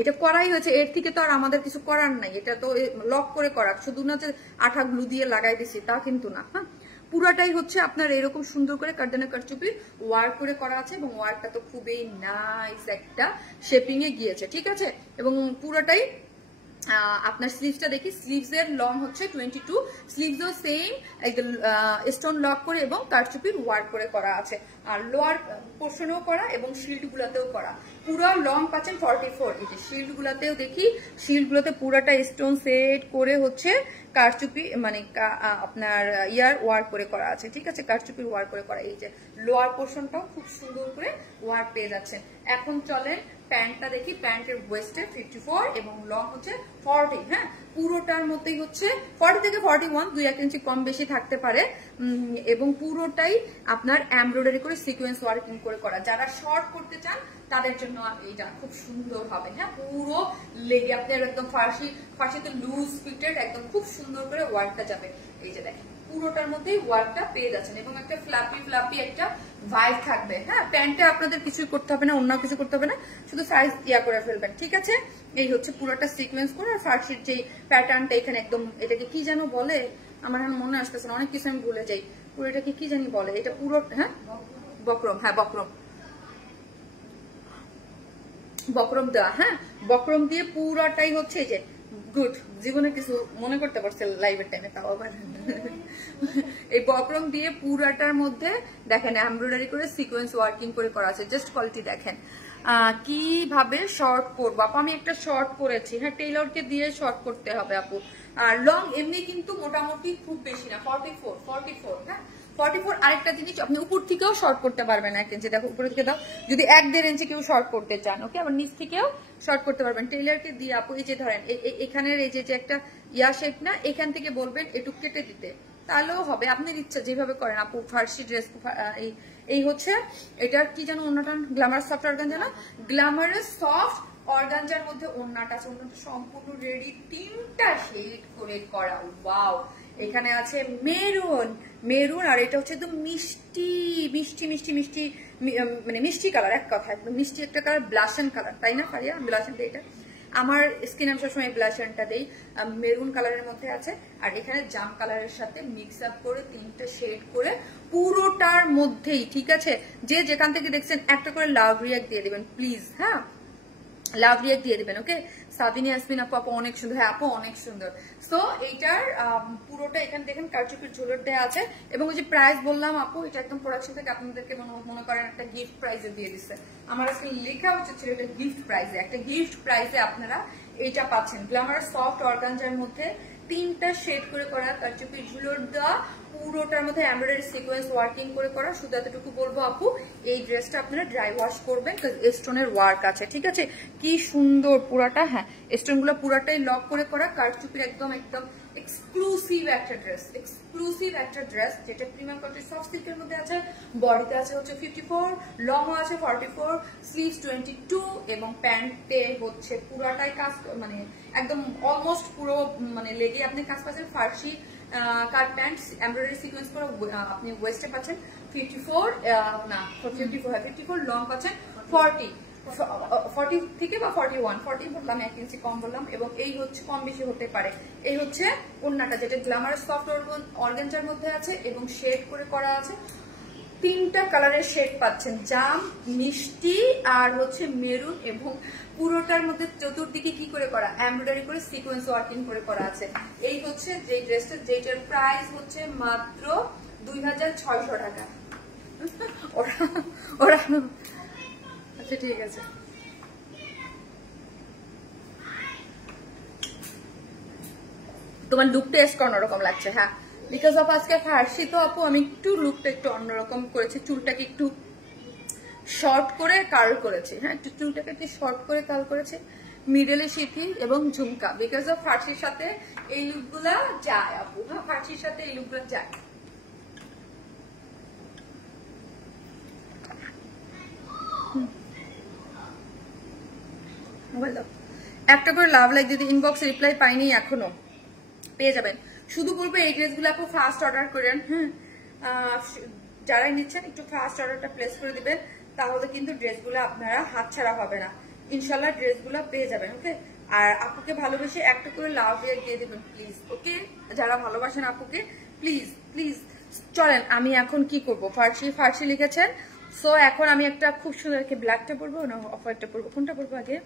এটা করাই হয়েছে, এর থেকে তো আর আমাদের কিছু করার নাই। এটা তো লক করে করা, শুধু না যে আঠা গ্লু দিয়ে লাগাই দিছি তা কিন্তু না। হ্যাঁ, পুরাটাই হচ্ছে আপনার এরকম সুন্দর করে কার্দানা কারচুপি ওয়ার্ক করে করা আছে, এবং ওয়ার্কটা তো খুবই নাইস একটা শেপিং এ গিয়েছে, ঠিক আছে? এবং পুরাটাই আপনার স্লিভসটা দেখি, স্লিভস এর লং হচ্ছে 22, স্লিভসও সেম একদম স্টোন লক করে এবং কারচুপির ওয়ার্ক করে করা আছে। আর লোয়ার পোর্শনেও করা এবং শিল্ড গুলাতেও করা। পুরো লং পাচ্ছেন 44। এই যে শিল্ড গুলাতেও দেখি, শিল্ড গুলাতে পুরাটা স্টোন সেট করে হচ্ছে কারচুপি মানে আপনার ইয়ার ওয়ার্ক করে করা আছে, ঠিক আছে, কারচুপির ওয়ার্ক করে করা। এই যে লোয়ার পোর্শনটাও খুব সুন্দর করে ওয়ার্ক পেয়ে যাচ্ছেন। এখন চলেন প্যান্টটা দেখি। প্যান্টের ওয়েস্টে 54 এবং লং হচ্ছে 40। হ্যাঁ, পুরোটার মধ্যেই হচ্ছে 40 থেকে 41, 2-1 ইঞ্চি কম বেশি থাকতে পারে। এবং পুরোটাই আপনার এমব্রয়ডারি করে সিকোয়েন্স ওয়ার্কিং করে করা। যারা শর্ট করতে চান তাদের জন্য এটা খুব সুন্দর হবে। হ্যাঁ, পুরো লেগে আপনার একদম ফার্সিতে লুজ ফিটেড একদম খুব সুন্দর করে ওয়ার্কটা যাবে। এই যে দেখেন পুরোটার মধ্যেই ওয়ার্কটা পেয়ে যাচ্ছেন এবং একটা ফ্লাপি একটা ভাইব থাকবে। হ্যাঁ, প্যান্টে আপনাদের কিছুই করতে হবে না, অন্য কিছু করতে হবে না, শুধু সাইজ ইয়া করে ফেলবেন, ঠিক আছে। এই হচ্ছে পুরোটা সিকোয়েন্স করে। আর ফার্সির যে প্যাটার্নটা এখানে একদম, এটাকে কি যেন বলে আমার এখন মনে আসতেছে না, অনেক কিছু আমি ভুলে যাই। পুরো এটাকে কি জানি বলে, এটা পুরো হ্যাঁ বক্রম, হ্যাঁ বক্রম দেওয়া। হ্যাঁ, বক্রম দিয়ে পুরোটাই হচ্ছে এই যে গুড, জীবনে কিছু মনে করতে পারছে লাইভের টাইমে, তাও আবার এই বক্রম দিয়ে পুরাটার মধ্যে দেখেন এমব্রয়ডারি করে সিকোয়েন্স ওয়ার্কিং করে করা আছে। জাস্ট কোয়ালিটি দেখেন। কিভাবে শর্ট করবো আপু, আমি একটা শর্ট করেছি। হ্যাঁ, টেইলরকে দিয়ে শর্ট করতে হবে আপু। আর লং এমনি কিন্তু মোটামুটি খুব বেশি না, 44। হ্যাঁ, 44। আরেকটা জিনিস, আপনি উপর থেকেও শর্ট করতে পারবেন 1 ইঞ্চি, দেখো উপর থেকে দাও, যদি 1-1.5 ইঞ্চি কেউ শর্ট করতে চান, ওকে, আবার নিচ থেকেও শর্ট করতে পারবেন। টেইলারকে দিয়ে আপু এই যে ধরেন এখানের এই যে একটা ইয়া শেপ না, এখান থেকে বলবেন একটু কেটে দিতে, তাহলেও হবে, আপনার ইচ্ছা যেভাবে করেন আপু। ফার্সি ড্রেস এই হচ্ছে এটার কি যেন ওন্নাটা, গ্ল্যামারাস সফট অর্গানজা না, গ্ল্যামারাস সফট অর্গানজার মধ্যে ওন্নাটা আছে। ওন্নাটা সম্পূর্ণ রেডি, 3টা শেড করে করা। ওয়াও, এখানে আছে মেরুন আর এটা হচ্ছে একদম মিষ্টি মানে মিষ্টি কালার, এক কথা একদম মিষ্টি একটা কালার, ব্লাশন কালার, তাই না ফারিয়া? ব্লাশনটা এটা আমার স্কিন, আমি সবসময় ব্লাশনটা দেই, মেরুন কালারের মধ্যে আছে। আর এখানে জাম কালারের সাথে মিক্স আপ করে 3টা শেড করে পুরোটার মধ্যেই, ঠিক আছে। যে যেখান থেকে দেখছেন একটা করে লাভ রিয়াক্ট দিয়ে দিবেন প্লিজ। হ্যাঁ, লাভ রিয়াক্ট দিয়ে দিবেন, ওকে। সাবিনী ইয়াসমিন আপু অনেক সুন্দর। হ্যাঁ আপু অনেক সুন্দর। সো এইটার পুরোটা এখানে দেখেন কারচুপির ঝুলর দেওয়া আছে। এবং ওই যে প্রাইস বললাম আপু, এটা একদম প্রোডাকশন থেকে আপনাদেরকে মনে করেন একটা গিফট প্রাইজে দিয়ে দিচ্ছে। আমার আজকে লেখা উচিত ছিল এটা গিফট প্রাইজে, একটা গিফট প্রাইজে আপনারা এইটা পাচ্ছেন। গ্ল্যামার সফট অর্গানজার মধ্যে 3টা শেড করে করা, কারচুপির ঝুলর দেওয়া, পুরোটার মধ্যে এমব্রয়ডারি সিকোয়েন্স ওয়ার্কিং করে করা। শুধু এতটুকু বলবো আপু, এই ড্রেসটা আপনারা ড্রাই ওয়াশ করবেন, স্টোনের ওয়ার্ক আছে, ঠিক আছে। কি সুন্দর পুরাটা। হ্যাঁ, স্টোন গুলো পুরাটাই লক করে করা, কারচুপির একদম এক্সক্লুসিভ একটা ড্রেস, যেটা প্রিমিয়াম কোয়ালিটি সফট সিল্কের মধ্যে আছে। বডিতে আছে হচ্ছে 54, লং আছে 44, স্লিভস 22 এবং প্যান্টে হচ্ছে পুরাটাই কাজ, মানে একদম অলমোস্ট পুরো মানে লেগে আপনি কাজ পাচ্ছেন। ফার্সি কাট প্যান্ট এমব্রয়ডারি সিকোয়েন্স করে আপনি ওয়েস্টে পাচ্ছেন 54, না 54, লং পাচ্ছেন 40 থেকে বা 40 বললাম, 1 ইঞ্চি কম বললাম। এবং এই হচ্ছে কম বেশি হতে পারে। এই হচ্ছে ওন্নাটা, যেটা গ্ল্যামারাস সফট অর্গানজার মধ্যে আছে এবং শেড করে করা আছে। 3টা কালারের শেড পাচ্ছেন, জাম, মিষ্টি আর হচ্ছে মেরুন। এবং পুরোটার মধ্যে চতুর্দিকে কি করে করা, এমব্রয়ডারি করে সিকোয়েন্স ওয়ার্কিং করে করা আছে। এই হচ্ছে যে ড্রেসটা, যেটার প্রাইস হচ্ছে মাত্র 2600 টাকা। ওরা আচ্ছা ঠিক আছে। তোমার লুকটা এসে অন্যরকম লাগছে। হ্যাঁ, বিকজ অফ আজকে ফার্সি তো আপু, আমি একটু লুকটা একটু অন্যরকম করেছি। চুলটাকে একটু শর্ট করে কার্ল করেছি। হ্যাঁ, একটু চুলটাকে একটু শর্ট করে কার্ল করেছি, মিডলে সিথি এবং ঝুমকা। বিকজ অফ ফার্সির সাথে এই লুকগুলা যায় আপু। হ্যাঁ, ফার্সির সাথে এই লুকগুলা যায়। একটা করে লাভ লাইক দিদি, ইনবক্স রিপ্লাই পাইনি এখনো, পেয়ে যাবেন। শুধু বলবো এই ড্রেসগুলো আপু ফাস্ট অর্ডার করেন। হ্যাঁ, যারাই নিচ্ছেন একটু ফাস্ট অর্ডারটা প্লেস করে দিবেন, তাহলে কিন্তু ড্রেসগুলো আপনারা হাতছাড়া হবে না, ইনশাল্লাহ ড্রেসগুলো পেয়ে যাবেন, ওকে। আর আপুকে ভালোবেসে একটা করে লাভ রিয়াক্ট দিয়ে দিবেন প্লিজ, ওকে। যারা ভালোবাসেন আপুকে প্লিজ। চলেন আমি এখন কি করব, ফার্সি লিখেছেন। সো এখন আমি একটা খুব সুন্দর, ব্ল্যাকটা পরবো না অফ হোয়াইটটা পরবো, কোনটা পরবো আগে?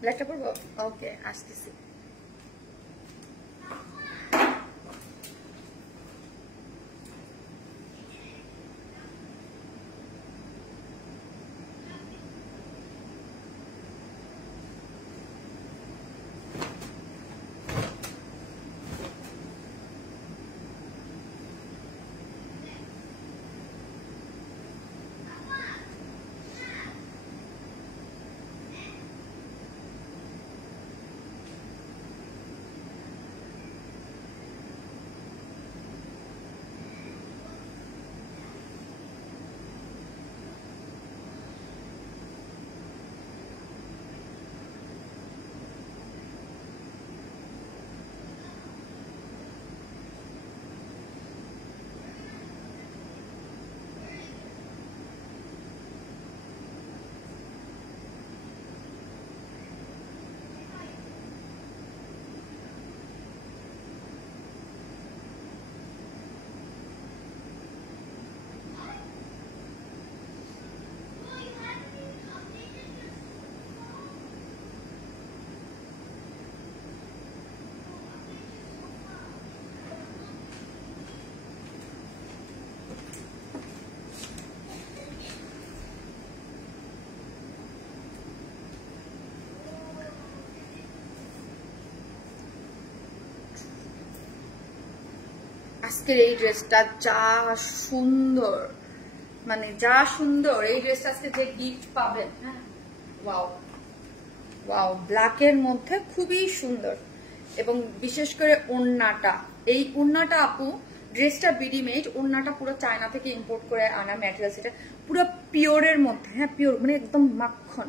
ব্ল্যাকটা পরবো, ওকে আসতেছি। আজকের এই ড্রেসটা যা সুন্দর, মানে যা সুন্দর এই ড্রেসটা আজকে যে গিফট পাবেন। হ্যাঁ, ওয়াও ওয়াও, ব্ল্যাকের মধ্যে খুবই সুন্দর। এবং বিশেষ করে ওড়নাটা, এই ওড়নাটা আপু, ড্রেসটা বিডি মেড, ওড়নাটা পুরো চায়না থেকে ইম্পোর্ট করে আনা ম্যাটেরিয়াল, সেটা পুরো পিওরের মধ্যে। হ্যাঁ, পিওর মানে একদম মাখন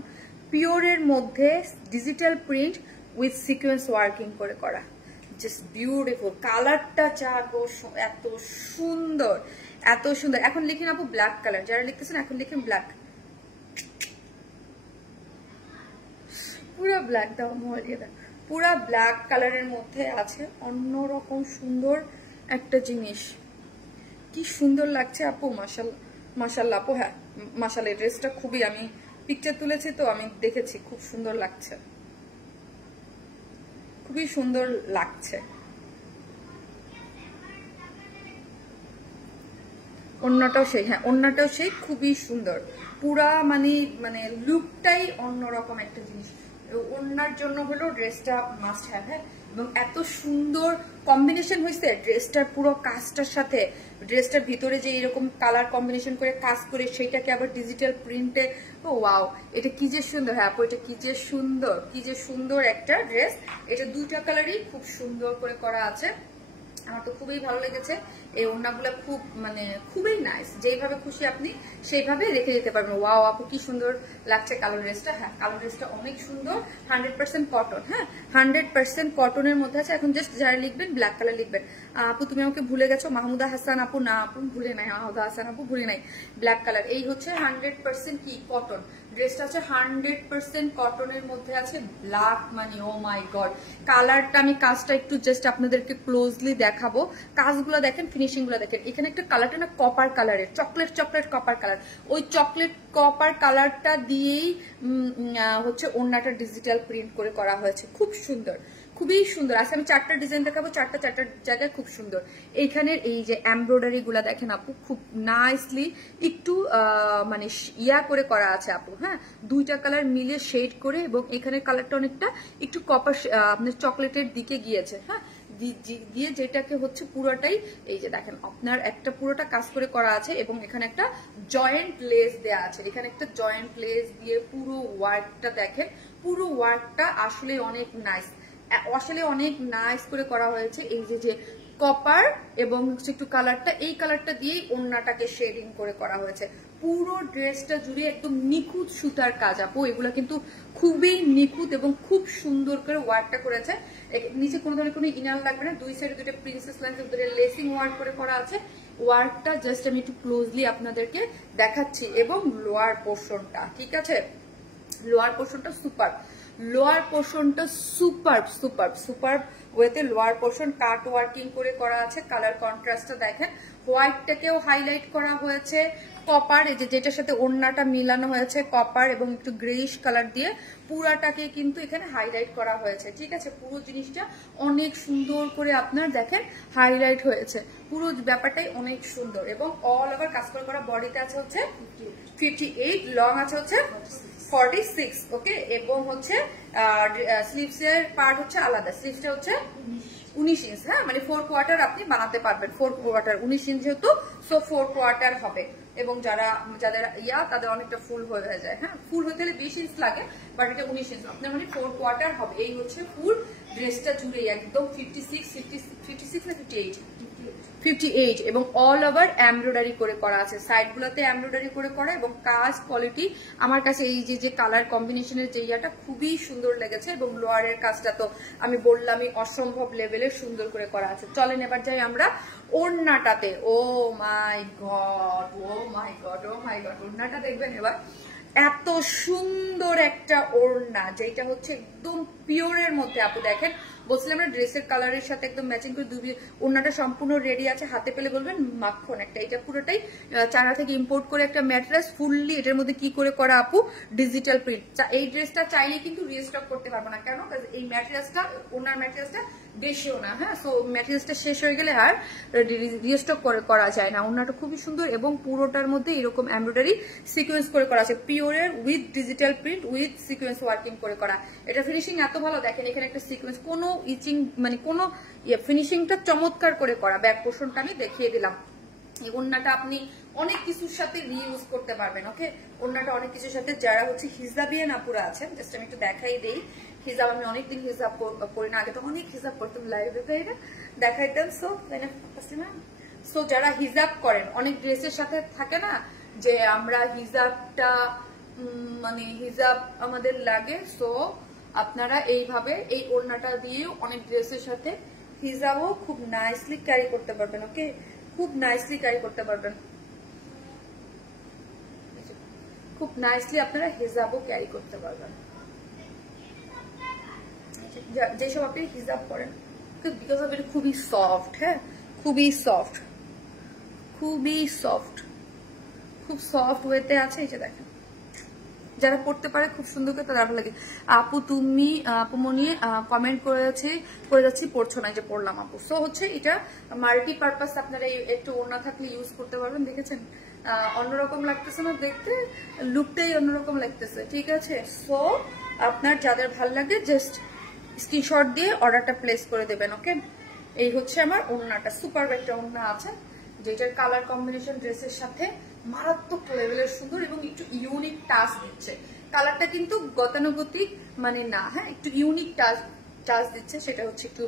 পিওরের মধ্যে, digital print with sequence working করে করা, জাস্ট বিউটিফুল। কালারটা যা গো, এত সুন্দর, এত সুন্দর। এখন লিখেন আপু ব্ল্যাক কালার, যারা লিখতেছেন এখন লিখেন ব্ল্যাক, পুরা ব্ল্যাক দাও, মহলিয়া দাও, পুরা ব্ল্যাক কালারের মধ্যে আছে অন্যরকম সুন্দর একটা জিনিস। কি সুন্দর লাগছে আপু, মাশাআল্লাহ মাশাআল্লাহ আপু। হ্যাঁ মাশাআল্লাহ, এই ড্রেসটা খুবই, আমি পিকচার তুলেছি তো আমি দেখেছি, খুব সুন্দর লাগছে, খুবই সুন্দর লাগছে। ওড়নাটাও সেই, হ্যাঁ ওড়নাটাও সেই, খুবই সুন্দর। পুরা মানে মানে লুকটাই অন্যরকম একটা জিনিস। ওড়নার জন্য হলো ড্রেসটা মাস্ট হ্যাভ। হ্যাঁ, এবং এত সুন্দর কম্বিনেশন হয়েছে ড্রেসটার পুরো কাজটার সাথে। ড্রেসটার ভিতরে যে এরকম কালার কম্বিনেশন করে কাজ করে সেইটাকে আবার ডিজিটাল প্রিন্টে, ও ওয়াও, এটা কি যে সুন্দর। হ্যাঁ আপু, এটা কি যে সুন্দর, কি যে সুন্দর একটা ড্রেস। এটা দুইটা কালারই খুব সুন্দর করে করা আছে, আমার তো খুবই ভালো লেগেছে। এই ওড়নাগুলো খুব মানে খুবই নাইস, যেইভাবে খুশি আপনি সেইভাবে রেখে দিতে পারবেন। ওয়াও আপু, কি সুন্দর লাগছে কালো ড্রেসটা। হ্যাঁ, কালো ড্রেসটা অনেক সুন্দর, 100% কটন। হ্যাঁ, 100% কটনের মধ্যে আছে। এখন জাস্ট যারা লিখবেন ব্ল্যাক কালার লিখবেন। আপু তুমি আমাকে ভুলে গেছো, মাহমুদা হাসান আপু। না আপু ভুলে নাই, মাহমুদা হাসান আপু ভুলে নাই, ব্ল্যাক কালার। এই হচ্ছে 100% কি কটন, ড্রেসটা আছে 100% কটনের মধ্যে আছে, ব্ল্যাক মানে ও মাই গড। কালারটা আমি কাজটা একটু জাস্ট আপনাদেরকে ক্লোজলি দেখাবো। কাজগুলো দেখেন, ফিনিশিং গুলো দেখেন। এখানে একটা কালারটা না কপার কালারের, চকলেট চকলেট কপার কালার, ওই চকলেট কপার কালারটা দিয়েই হচ্ছে ওড়নাটা ডিজিটাল প্রিন্ট করে করা হয়েছে, খুব সুন্দর, খুবই সুন্দর। আজকে আমি চারটা ডিজাইন দেখাবো, চারটা জায়গায় খুব সুন্দর। এইখানের এই যে এমব্রয়ডারি গুলা দেখেন আপু, খুব নাইসলি একটু মানে ইয়া করে করা আছে আপু। হ্যাঁ, দুইটা কালার মিলে শেড করে, এবং এখানের কালারটা অনেকটা একটু কপার আপনার চকলেটের দিকে গিয়েছে। হ্যাঁ, দিয়ে যেটাকে হচ্ছে পুরোটাই এই যে দেখেন আপনার একটা পুরোটা কাজ করে করা আছে, এবং এখানে একটা জয়েন্ট লেস দেয়া আছে। এখানে একটা জয়েন্ট লেস দিয়ে পুরো ওয়ার্কটা দেখেন, পুরো ওয়ার্কটা আসলে অনেক নাইস, আসলে অনেক নাইস করে করা হয়েছে। এই যে কপার এবং একটু কালারটা, এই কালারটা দিয়েই ওড়নাটাকে শেডিং করে করা হয়েছে। পুরো ড্রেসটা জুড়ে একদম নিখুঁত সুতার কাজ আপু, এগুলো কিন্তু খুবই নিখুঁত এবং খুব সুন্দর করে ওয়ার্কটা করেছে। নিচে কোনো ধরনের কোনো ইনার লাগবে না, দুই সাইডে দুটো প্রিন্সেস লাইনের ধরে লেসিং ওয়ার্ক করে করা আছে। ওয়ার্কটা জাস্ট আমি একটু ক্লোজলি আপনাদেরকে দেখাচ্ছি। এবং লোয়ার পোর্শনটা, ঠিক আছে, লোয়ার পোর্শনটা সুপার, লোয়ার পোর্শনটা সুপার সুপার সুপার ওয়েতে লোয়ার পোর্শন কাট ওয়ার্কিং করে করা আছে। কালার কন্ট্রাস্টটা দেখেন, হোয়াইটটাকেও হাইলাইট করা হয়েছে কপার, এই যে যেটার সাথে ওড়নাটা মিলানো হয়েছে কপার এবং একটু গ্রেইশ কালার দিয়ে পুরাটাকে কিন্তু এখানে হাইলাইট করা হয়েছে। ঠিক আছে, পুরো জিনিসটা অনেক সুন্দর করে আপনার দেখেন হাইলাইট হয়েছে, পুরো ব্যাপারটাই অনেক সুন্দর। এবং অল ওভার কাজ করা বডিতে আছে হচ্ছে 58, লং আছে হচ্ছে 46, ওকে। এবং হচ্ছে স্লিভস এর পার্ট হচ্ছে আলাদা, স্লিভসটা হচ্ছে 19 ইঞ্চ। হ্যাঁ, মানে 4 কোয়ার্টার আপনি বানাতে পারবেন, 4 কোয়ার্টার 19 ইঞ্চ যেহেতু, সো 4 কোয়ার্টার হবে। এবং যাদের তাদের অনেকটা ফুল হয়ে যায়। হ্যাঁ, ফুল হতে গেলে 20 ইঞ্চ লাগে, বাট এটা 19 ইঞ্চ আপনার মানে 4 কোয়ার্টার হবে। এই হচ্ছে ফুল ড্রেসটা জুড়ে একদম 56 না 58 এবং অল ওভার এমব্রয়ডারি করে করা আছে, সাইড গুলোতে এমব্রয়ডারি করে করা। এবং কাজ কোয়ালিটি আমার কাছে এই যে কালার কম্বিনেশনের যে ইয়াটা খুবই সুন্দর লেগেছে। এবং লোয়ারের কাজটা তো আমি বললামই অসম্ভব লেভেলের সুন্দর করে করা আছে। চলেন এবার যাই আমরা ওড়নাটাতে। ও my god, O my god, O my god, ওড়নাটা দেখবেন এবার। এত সুন্দর একটা ওড়না, যেটা হচ্ছে একদম পিওরের মধ্যে আপু দেখেন, বলছিলাম না ড্রেসের কালারের সাথে একদম ম্যাচিং করে দুই ওড়নাটা সম্পূর্ণ রেডি আছে। হাতে পেলে বলবেন মাখন একটা। এটা পুরোটাই চায়না থেকে ইম্পোর্ট করে একটা ম্যাটেরিয়াল, ফুললি এটার মধ্যে কি করে করা আপু, ডিজিটাল প্রিন্ট। এই ড্রেসটা চাইলে কিন্তু রিস্টক করতে পারবো না, কেন? এই ম্যাটেরিয়ালসটা, ওড়নার ম্যাটেরিয়ালসটা দেশীয় না, হ্যাঁ। সো ম্যাটেরিয়ালসটা শেষ হয়ে গেলে আর রিস্টক করা যায় না। ওড়নাটা খুবই সুন্দর এবং পুরোটার মধ্যে এরকম এমব্রয়ডারি সিকোয়েন্স করে করা আছে, পিওরের with digital print with sequence working করে করা। এটা ফিনিশিং এত ভালো, দেখেন এখানে একটা সিকোয়েন্স, কোনো ইচিং মানে কোনো ফিনিশিংটা চমৎকার করে করা। ব্যাক পোর্শনটা আমি দেখিয়ে দিলাম। এই ওড়নাটা আপনি অনেক কিছুর সাথে রিইউজ করতে পারবেন। ওকে, ওড়নাটা অনেক কিছুর সাথে, যারা হচ্ছে হিজাবিয়ান আপুরা আছেন, জাস্ট আমি একটু দেখাই দেই। হিজাব আমি অনেকদিন হিজাব করি না, আগে তো অনেক হিজাব করতাম লাইভে, তাই না, দেখাইতাম। সো যারা হিজাব করেন, অনেক ড্রেসের সাথে থাকে না যে আমরা হিজাবটা মানে হিজাব আমাদের লাগে, সো আপনারা এইভাবে এই ওড়নাটা দিয়েও অনেক ড্রেসের সাথে হিজাবও খুব নাইসলি ক্যারি করতে পারবেন। ওকে, খুব নাইসলি ক্যারি করতে পারবেন, খুব নাইসলি আপনারা হিজাবও ক্যারি করতে পারবেন যেসব আপনি হিজাব করেন, বিকজ অফ এটা খুবই সফট। হ্যাঁ, খুবই সফট, খুবই সফট, খুব সফট ওয়েতে আছে। এই যে দেখেন, যারা পড়তে পারে খুব সুন্দর করে তাদের ভালো লাগে। আপু তুমি আপুমনি কমেন্ট করে যাচ্ছি পড়ছো না, যে পড়লাম আপু। সো হচ্ছে এটা মাল্টিপারপাস, আপনারা একটু ওড়না থাকলে ইউজ করতে পারবেন। দেখেছেন অন্যরকম লাগতেছে না দেখতে, লুকটাই অন্যরকম লাগতেছে, ঠিক আছে। সো আপনার যাদের ভাল লাগে জাস্ট স্ক্রিনশট দিয়ে অর্ডারটা প্লেস করে দেবেন। ওকে, এই হচ্ছে আমার ওড়নাটা, সুপার একটা ওড়না আছে যেটার কালার কম্বিনেশন ড্রেসের সাথে মারাত্মক লেভেলের সুন্দর এবং একটু ইউনিক টাচ দিচ্ছে। কালারটা কিন্তু গতানুগতিক মানে না, হ্যাঁ, একটু ইউনিক টাচ দিচ্ছে। সেটা হচ্ছে একটু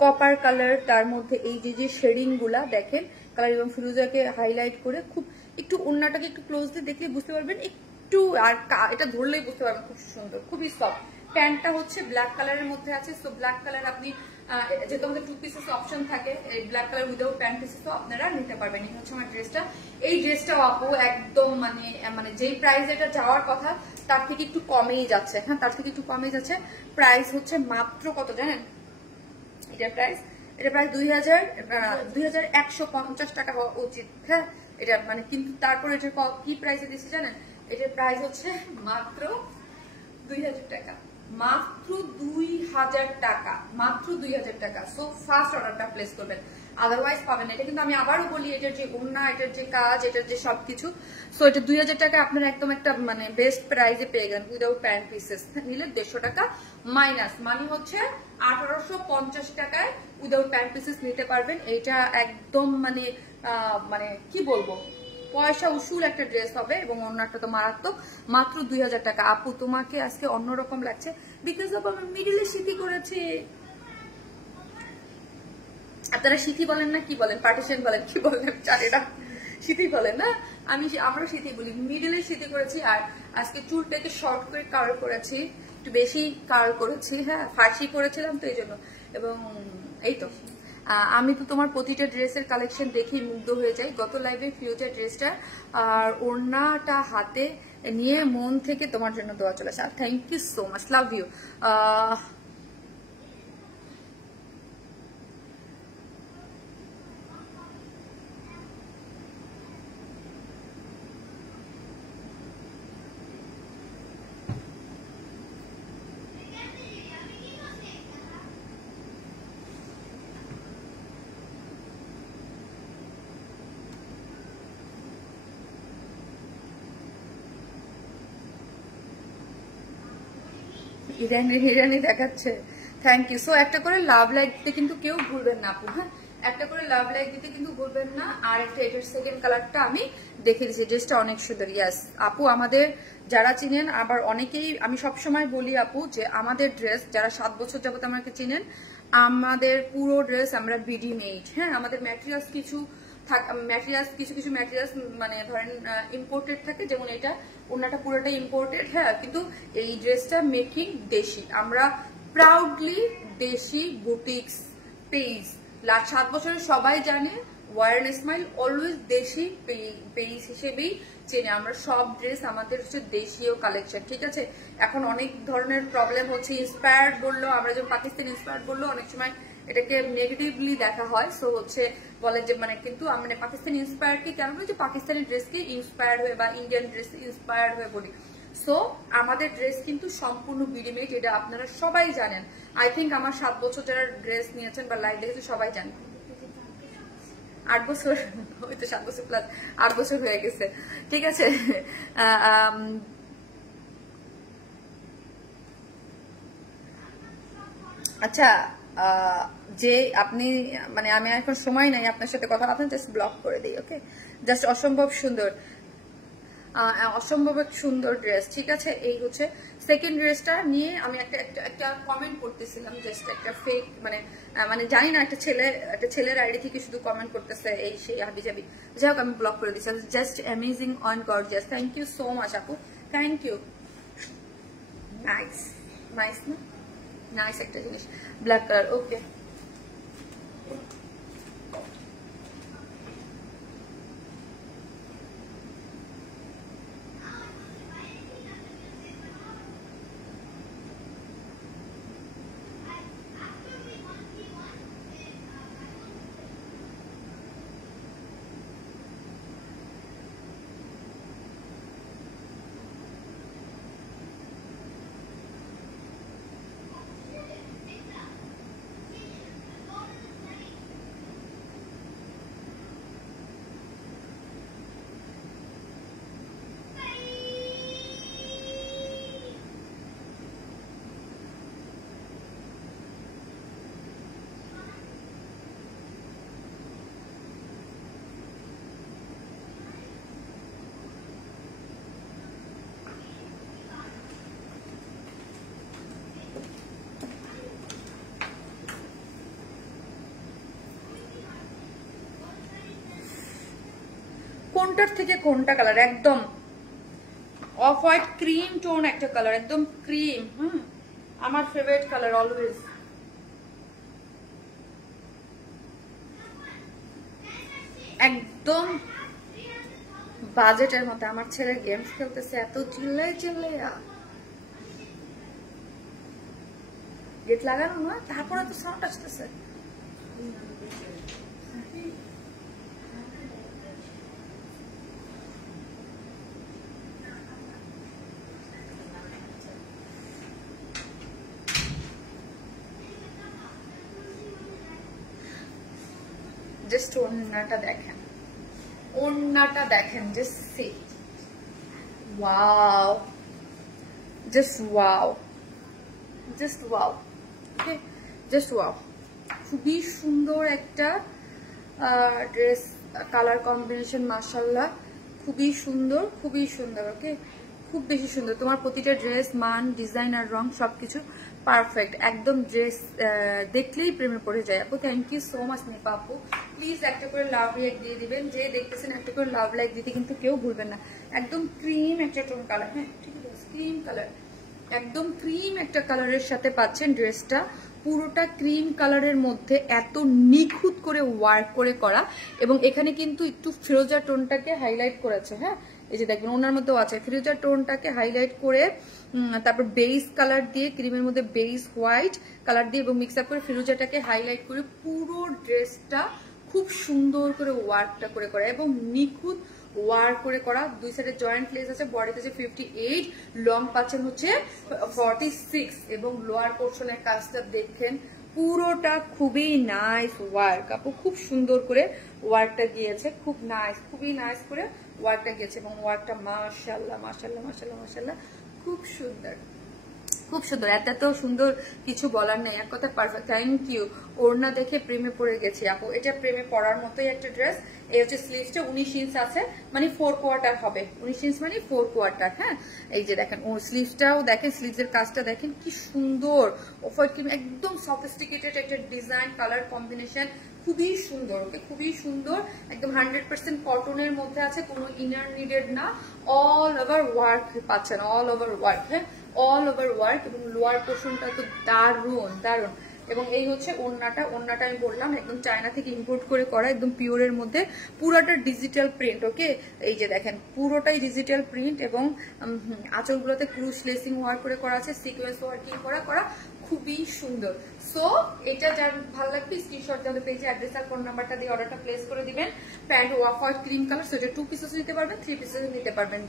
কপার কালার, তার মধ্যে এই যে শেডিং গুলা দেখেন, কালার এবং ফিরোজাকে হাইলাইট করে খুব একটু ওড়নাটাকে একটু ক্লোজলি দেখলে বুঝতে পারবেন, একটু আর এটা ধরলেই বুঝতে পারবেন খুব সুন্দর, খুবই সফট। প্যান্টটা হচ্ছে ব্ল্যাক কালারের মধ্যে আছে, সো ব্ল্যাক কালার আপনি যেহেতু আমাদের 2 পিসেস অপশন থাকে, এই ব্ল্যাক কালার উইদাউট প্যান্ট পিসেসও আপনারা নিতে পারবেন। এই হচ্ছে আমার ড্রেসটা। এই ড্রেসটাও আপু একদম মানে যেই প্রাইস এটা যাওয়ার কথা তার থেকে একটু কমেই যাচ্ছে। হ্যাঁ, তার থেকে একটু কমেই যাচ্ছে। প্রাইস হচ্ছে মাত্র কত জানেন? এটা প্রাইস 2150 টাকা হওয়া উচিত। হ্যাঁ, এটা মানে, কিন্তু তারপর এটা কি প্রাইসে দিচ্ছি জানেন? এটার প্রাইস হচ্ছে মাত্র 2000 টাকা, মাত্র 2000 টাকা, মাত্র 2000 টাকা। সো ফার্স্ট অর্ডারটা প্লেস করবেন, আদারওয়াইজ পাবেন না। এটা কিন্তু আমি আবারও বলি, এটার যে ওড়না, এটার যে কাজ, এটার যে সবকিছু, সো এটা 2000 টাকা আপনারা একদম একটা মানে বেস্ট প্রাইসে পেয়ে গেলেন উইদাউট প্যান্ট পিসেস। নিলে 150 টাকা মাইনাস, মানে হচ্ছে 1850 টাকায় উইদাউট প্যান্ট পিসেস নিতে পারবেন। এটা একদম মানে কি বলবো, পয়সা উসুল একটা ড্রেস হবে এবং ওড়নাটা তো মারাত্মক, মাত্র 2000 টাকা। আপু তোমাকে আজকে অন্যরকম লাগছে বিকজ অফ আমি মিডিলে সিটি করেছি। আপনারা সিটি বলেন না কি বলেন, পার্টিশন বলেন, কি বলেন জানি না, সিটি বলেন না, আমরা সিটি বলি। মিডিলে সিটি করেছি আর আজকে চুলটাকে শর্ট করে কার্ল করেছি, একটু বেশি কার্ল করেছি। হ্যাঁ, ফার্সি করেছিলাম তো এই জন্য। এবং এই তো আমি তো তোমার প্রতিটা ড্রেসের কালেকশন দেখেই মুগ্ধ হয়ে যাই। গত লাইভে ফিউচার ড্রেসটা আর ওড়নাটা হাতে নিয়ে মন থেকে তোমার জন্য দোয়া চলে আসে। Thank you so much, love you. ইরানি দেখাচ্ছে, থ্যাংক ইউ। সো একটা করে লাভ লাইক দিতে কিন্তু কেউ ভুলবেন না আপু। হ্যাঁ, একটা করে লাভ লাইক দিতে কিন্তু ভুলবেন না। আর একটা এটার সেকেন্ড কালারটা আমি দেখে দিচ্ছি, ড্রেসটা অনেক সুন্দর। ইয়াস আপু, আমাদের যারা চিনেন, আবার অনেকেই আমি সবসময় বলি আপু যে আমাদের ড্রেস যারা 7 বছর যাবত আমাকে চিনেন, আমাদের পুরো ড্রেস আমরা বিডি মেড। হ্যাঁ, আমাদের ম্যাটেরিয়ালস কিছু কিছু ম্যাটেরিয়ালস মানে ধরেন ইম্পোর্টেড থাকে, যেমন এটা ওড়নাটা পুরোটাই ইম্পোর্টেড। হ্যাঁ, কিন্তু এই ড্রেসটা মেকিং দেশি। আমরা প্রাউডলি দেশি বুটিক্স পেজ, লাস্ট 7 বছরে সবাই জানে ওয়ার স্মাইল অলওয়েজ দেশি পেজ হিসেবেই চেনে। আমরা সব ড্রেস আমাদের হচ্ছে দেশীয় কালেকশন, ঠিক আছে। এখন অনেক ধরনের প্রবলেম হচ্ছে, ইন্সপায়ার্ড বললো, আমরা যখন পাকিস্তানি ইন্সপায়ার্ড বললো অনেক সময় এটাকে নেগেটিভলি দেখা হয়। সো হচ্ছে বলে যে মানে, কিন্তু আমরা পাকিস্তানি ইন্সপায়ার্ড কি কেন বলি, যে পাকিস্তানি ড্রেসকে ইন্সপায়ার্ড হয়ে বা ইন্ডিয়ান ড্রেস ইন্সপায়ার্ড হয়ে বলি। সো আমাদের ড্রেস কিন্তু সম্পূর্ণ বিডি মেড, এটা আপনারা সবাই জানেন। আই থিঙ্ক আমার 7 বছর যারা ড্রেস নিয়েছেন বা লাইভ দেখেছেন সবাই জানেন। 8 বছর, ওই তো 7 বছর প্লাস 8 বছর হয়ে গেছে, ঠিক আছে। আচ্ছা, যে আপনি মানে আমি এখন সময় নাই আপনার সাথে কথা, আপনি জাস্ট ব্লক করে দিই, ওকে। জাস্ট অসম্ভব সুন্দর, অসম্ভব এক সুন্দর ড্রেস, ঠিক আছে। এই হচ্ছে সেকেন্ড ড্রেসটা নিয়ে আমি একটা কমেন্ট করতেছিলাম, জাস্ট একটা ফেক মানে জানি না, একটা ছেলের আইডি থেকে শুধু কমেন্ট করতেছে এই সেই হাবি যাবি, যাই হোক আমি ব্লক করে দিচ্ছি। Just amazing and gorgeous, thank you so much আপু, থ্যাংক ইউ। নাইস, নাইস না, নাইস একটা জিনিস, ব্ল্যাক কালার, ওকে। কোনটার থেকে কোনটা কালার, একদম অফ হোয়াইট ক্রিম টোন একটা কালার, একদম ক্রিম, আমার ফেভারিট কালার অলওয়েজ। একদম বাজেটের মধ্যে। আমার ছেলে গেমস খেলতেছে, এত চিল্লাই গেট লাগানো না, তারপরে তো সাউন্ড আসতেছে। জাস্ট ওড়নাটা দেখেন, ওড়নাটা দেখেন, just see, wow, just wow, just wow, okay, just wow. খুবই সুন্দর একটা ড্রেস, কালার কম্বিনেশন মাশাআল্লাহ, খুবই সুন্দর, খুবই সুন্দর, ওকে, খুব বেশি সুন্দর। তোমার প্রতিটা ড্রেস, মান, ডিজাইন আর রং সবকিছু পারফেক্ট, একদম ড্রেস দেখলেই প্রেমে পড়ে যায় আপু। Thank you so much Nipa আপু, প্লিজ একটা করে লাভ লাইক দিয়ে দিবেন, যে দেখতেছেন একটা করে লাভ লাইক দিতে কিন্তু কেউ ভুলবেন না। একদম ক্রিম একটা টোন কালার, হ্যাঁ ঠিক আছে, ক্রিম কালার, একদম ক্রিম একটা কালারের সাথে পাচ্ছেন ড্রেসটা, পুরোটা ক্রিম কালারের মধ্যে এত নিখুঁত করে ওয়ার্ক করে করা, এবং এখানে কিন্তু একটু ফিরোজা টোনটাকে হাইলাইট করেছে, হ্যাঁ এই যে দেখবেন ওনার মধ্যেও আছে ফিরোজা টোনটাকে হাইলাইট করে, তারপর বেস কালার দিয়ে, ক্রিমের মধ্যে বেস হোয়াইট কালার দিয়ে এবং মিক্স আপ করে ফিরোজাটাকে হাইলাইট করে পুরো ড্রেসটা খুব সুন্দর করে ওয়ার্কটা করে করা এবং নিখুঁত ওয়ার্ক করে করা। দুই সাইডে জয়েন্ট লেস আছে, বডিতে আছে 58, লং পাচ্ছেন হচ্ছে 46, এবং লোয়ার পোর্শনের কাজটা দেখেন পুরোটা খুবই নাইস ওয়ার্ক আপু, খুব সুন্দর করে ওয়ার্কটা গিয়েছে, খুব নাইস, খুবই নাইস করে ওয়ার্কটা গিয়েছে, এবং ওয়ার্কটা মাশাআল্লাহ মাশাআল্লাহ মাশাআল্লাহ মাশাআল্লাহ খুব সুন্দর, খুব সুন্দর, এত সুন্দর কিছু বলার নেই, এক কথা পারফেক্ট। Thank you. ওড়না দেখে প্রেমে পড়ে গেছি আপু, এটা প্রেমে পড়ার মতোই একটা ড্রেস। এই হচ্ছে স্লিভসটা 19 ইঞ্চ আছে, মানে 4 কোয়ার্টার হবে, 19 ইঞ্চ মানে 4 কোয়ার্টার, হ্যাঁ এই যে দেখেন ও স্লিভসটাও দেখেন, স্লিভসের কাজটা দেখেন কি সুন্দর, অফার ক্রিম, একদম সফিস্টিকেটেড একটা ডিজাইন, কালার কম্বিনেশন খুবই সুন্দর, ওকে খুবই সুন্দর, একদম 100% কটনের মধ্যে আছে, কোনো ইনার নিডেড না, অল ওভার ওয়ার্ক পাচ্ছেন, অল ওভার ওয়ার্ক, হ্যাঁ অল ওভার ওয়ার্ক, এবং লোয়ার পোর্শনটা তো দারুন দারুন। এবং এই হচ্ছে ওড়নাটা, ওড়নাটা আমি বললাম একদম চায়না থেকে ইম্পোর্ট করে করা, একদম পিওরের মধ্যে, পুরোটা ডিজিটাল প্রিন্ট, ওকে এই যে দেখেন পুরোটাই ডিজিটাল প্রিন্ট, এবং আঁচলগুলোতে ক্রুশ লেসিং ওয়ার্ক করে করা আছে, সিকোয়েন্স ওয়ার্কিং করা খুবই সুন্দর। সো এটা যার ভালো লাগবে স্ক্রিনশট দিয়ে পেজে অ্যাড্রেস আর ফোন নাম্বারটা দিয়ে অর্ডারটা প্লেস করে দিবেন। Pant off white cream colour, সেটা 2 পিসেস নিতে পারবেন, 3 পিসেস নিতে পারবেন।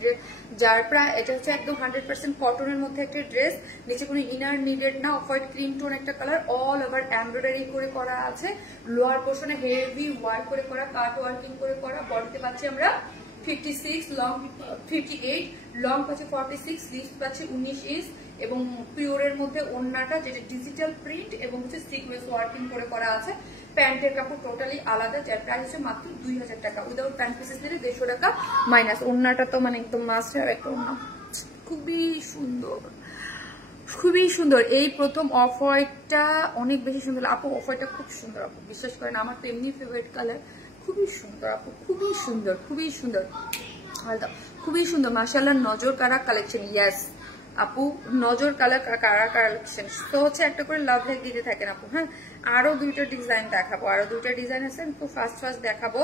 যার প্রায় এটা হচ্ছে একদম 100% কটনের মধ্যে একটা ড্রেস, নিচে কোনো ইনার নিডেড না, অফ হোয়াইট ক্রিম টোন একটা কালার, অল ওভার এমব্রয়ডারি করে করা আছে, লোয়ার পোর্শনে হেভি ওয়ার্ক করে করা, কাট ওয়ার্কিং করে করা। বডিতে পাচ্ছি আমরা 56, লং 58, লং পাচ্ছে 46, স্লিভস পাচ্ছে 19 ইঞ্চ এবং পিওরের মধ্যে ওড়নাটা যেটা ডিজিটাল প্রিন্ট এবং হচ্ছে সিকোয়েন্স ওয়ার্কিং করে করা আছে। প্যান্টের কাপড় টোটালি আলাদা, যার প্রাইস হচ্ছে মাত্র 2000 টাকা। উইদাউট প্যান্ট পিসেস নিলে 150 টাকা মাইনাস। ওড়নাটা তো মানে একদম মাস্ট আর একটা ওড়না, খুবই সুন্দর, খুবই সুন্দর। এই প্রথম অফ হোয়াইটটা অনেক বেশি সুন্দর আপু, অফ হোয়াইটটা খুব সুন্দর আপু, বিশ্বাস করেন আমার তো এমনি ফেভারিট কালার। খুবই সুন্দর আপু, খুবই সুন্দর, খুবই সুন্দর, খুবই সুন্দর মাশাআল্লাহ। নজর কারা কালেকশন, ইয়েস আপু, নজর কারা কালেকশন। তো হচ্ছে একটা করে লাভ লাইক দিতে থাকেন আপু। হ্যাঁ, আরো 2টা ডিজাইন দেখাবো, আরো 2টা ডিজাইন আছে, তো ফার্স্ট দেখাবো।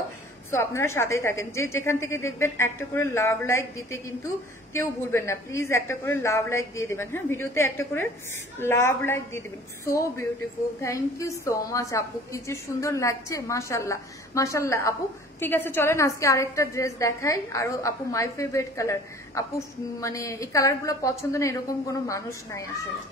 সো আপনারা সাথেই থাকেন, যে যেখান থেকে দেখবেন একটা করে লাভ লাইক দিতে কিন্তু কেউ ভুলবেন না, প্লিজ একটা করে লাভ লাইক দিয়ে দেবেন। হ্যাঁ, ভিডিওতে একটা করে লাভ লাইক দিয়ে দেবেন। So beautiful, thank you so much আপু, কি যে সুন্দর লাগছে, মাশাআল্লাহ মাশাআল্লাহ আপু। ঠিক আছে, চলেন আজকে আরেকটা ড্রেস দেখাই। আরো আপু মাই ফেভারিট কালার আপু, মানে এই কালারগুলো পছন্দ না এরকম কোনো মানুষ নাই আসলে।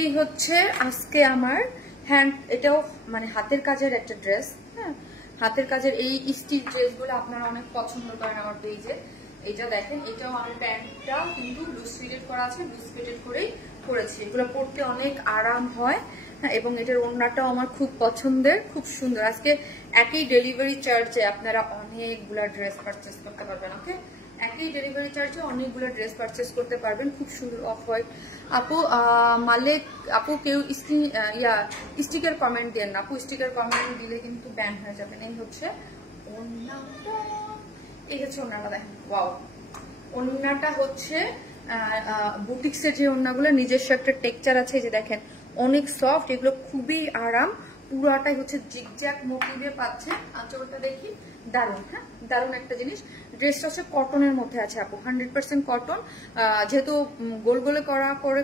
এই হচ্ছে আজকে আমার হ্যান্ড, এটাও মানে হাতের কাজের একটা ড্রেস। হ্যাঁ, হাতের কাজের এই স্টিচ ড্রেসগুলো আপনারা অনেক পছন্দ করেন আমার পেজে। এটা দেখেন, এটাও আমার প্যান্টটা কিন্তু লুজ ফিটেড করা আছে, লুজ ফিটেড করেই করেছি। এগুলো পরতে অনেক আরাম হয়। হ্যাঁ, এবং এটার ওড়নাটাও আমার খুব পছন্দের, খুব সুন্দর। আজকে একই ডেলিভারি চার্জে আপনারা অনেকগুলা ড্রেস পারচেস করতে পারবেন। ওকে, একই ডেলিভারি চার্জে অনেকগুলো ড্রেস পারচেস করতে পারবেন। খুব সুন্দর অফ হোয়াইট আপু। মালিক আপু, কেউ স্টিকার কমেন্ট দেন না আপু, স্টিকার কমেন্ট দিলে কিন্তু ব্যান হয়ে যাবেন। এই হচ্ছে ওড়নাটা, এই হচ্ছে ওড়নাটা দেখেন, ওয়াও। ওড়নাটা হচ্ছে বুটিক্সের যে ওড়নাগুলো নিজস্ব একটা টেক্সচার আছে, এই যে দেখেন অনেক সফট, এগুলো খুবই আরাম। পুরাটাই হচ্ছে জিগজ্যাগ মোটিভে পাচ্ছে। আঁচলটা দেখি, দারুণ। হ্যাঁ, দারুণ একটা জিনিস। ড্রেসটা হচ্ছে কটনের মধ্যে আছে আপু, 100% কটন। যেহেতু গোল গোলে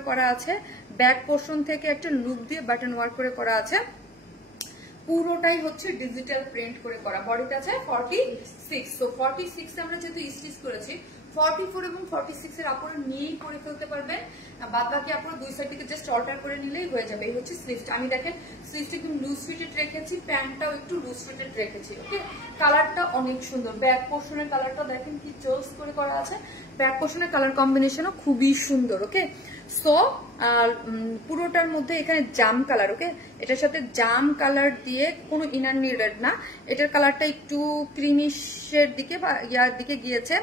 করা আছে, ব্যাক পোর্শন থেকে একটা লুক দিয়ে বাটন ওয়ার্ক করে করা আছে। পুরোটাই হচ্ছে ডিজিটাল প্রিন্ট করে করা। বডিটা আছে 46, তো 46 আমরা যেহেতু স্টিচ করেছি, 44 এবং 46 এর আপনারা নিয়েই করে ফেলতে পারবেন। বাদ বাকি আপনারা দুই সাইড থেকে জাস্ট অল্টার করে নিলেই হয়ে যাবে। এই হচ্ছে স্লিভটা। আমি দেখেন স্লিভটা একটু লুজ ফিটেড রেখেছি, প্যান্টটাও একটু লুজ ফিটেড রেখেছি। ওকে, কালারটা অনেক সুন্দর। ব্যাক পোর্শনের কালারটা দেখেন কি চোজ করে করা আছে। ব্যাক পোর্শনের কালার কম্বিনেশনও খুবই সুন্দর। ওকে, সো পুরোটার মধ্যে এখানে জাম কালার। ওকে, এটার সাথে জাম কালার দিয়ে কোনো ইনার নিডেড না। এটার কালারটা একটু ক্রিমিশের দিকে বা ইয়ার দিকে গিয়েছে।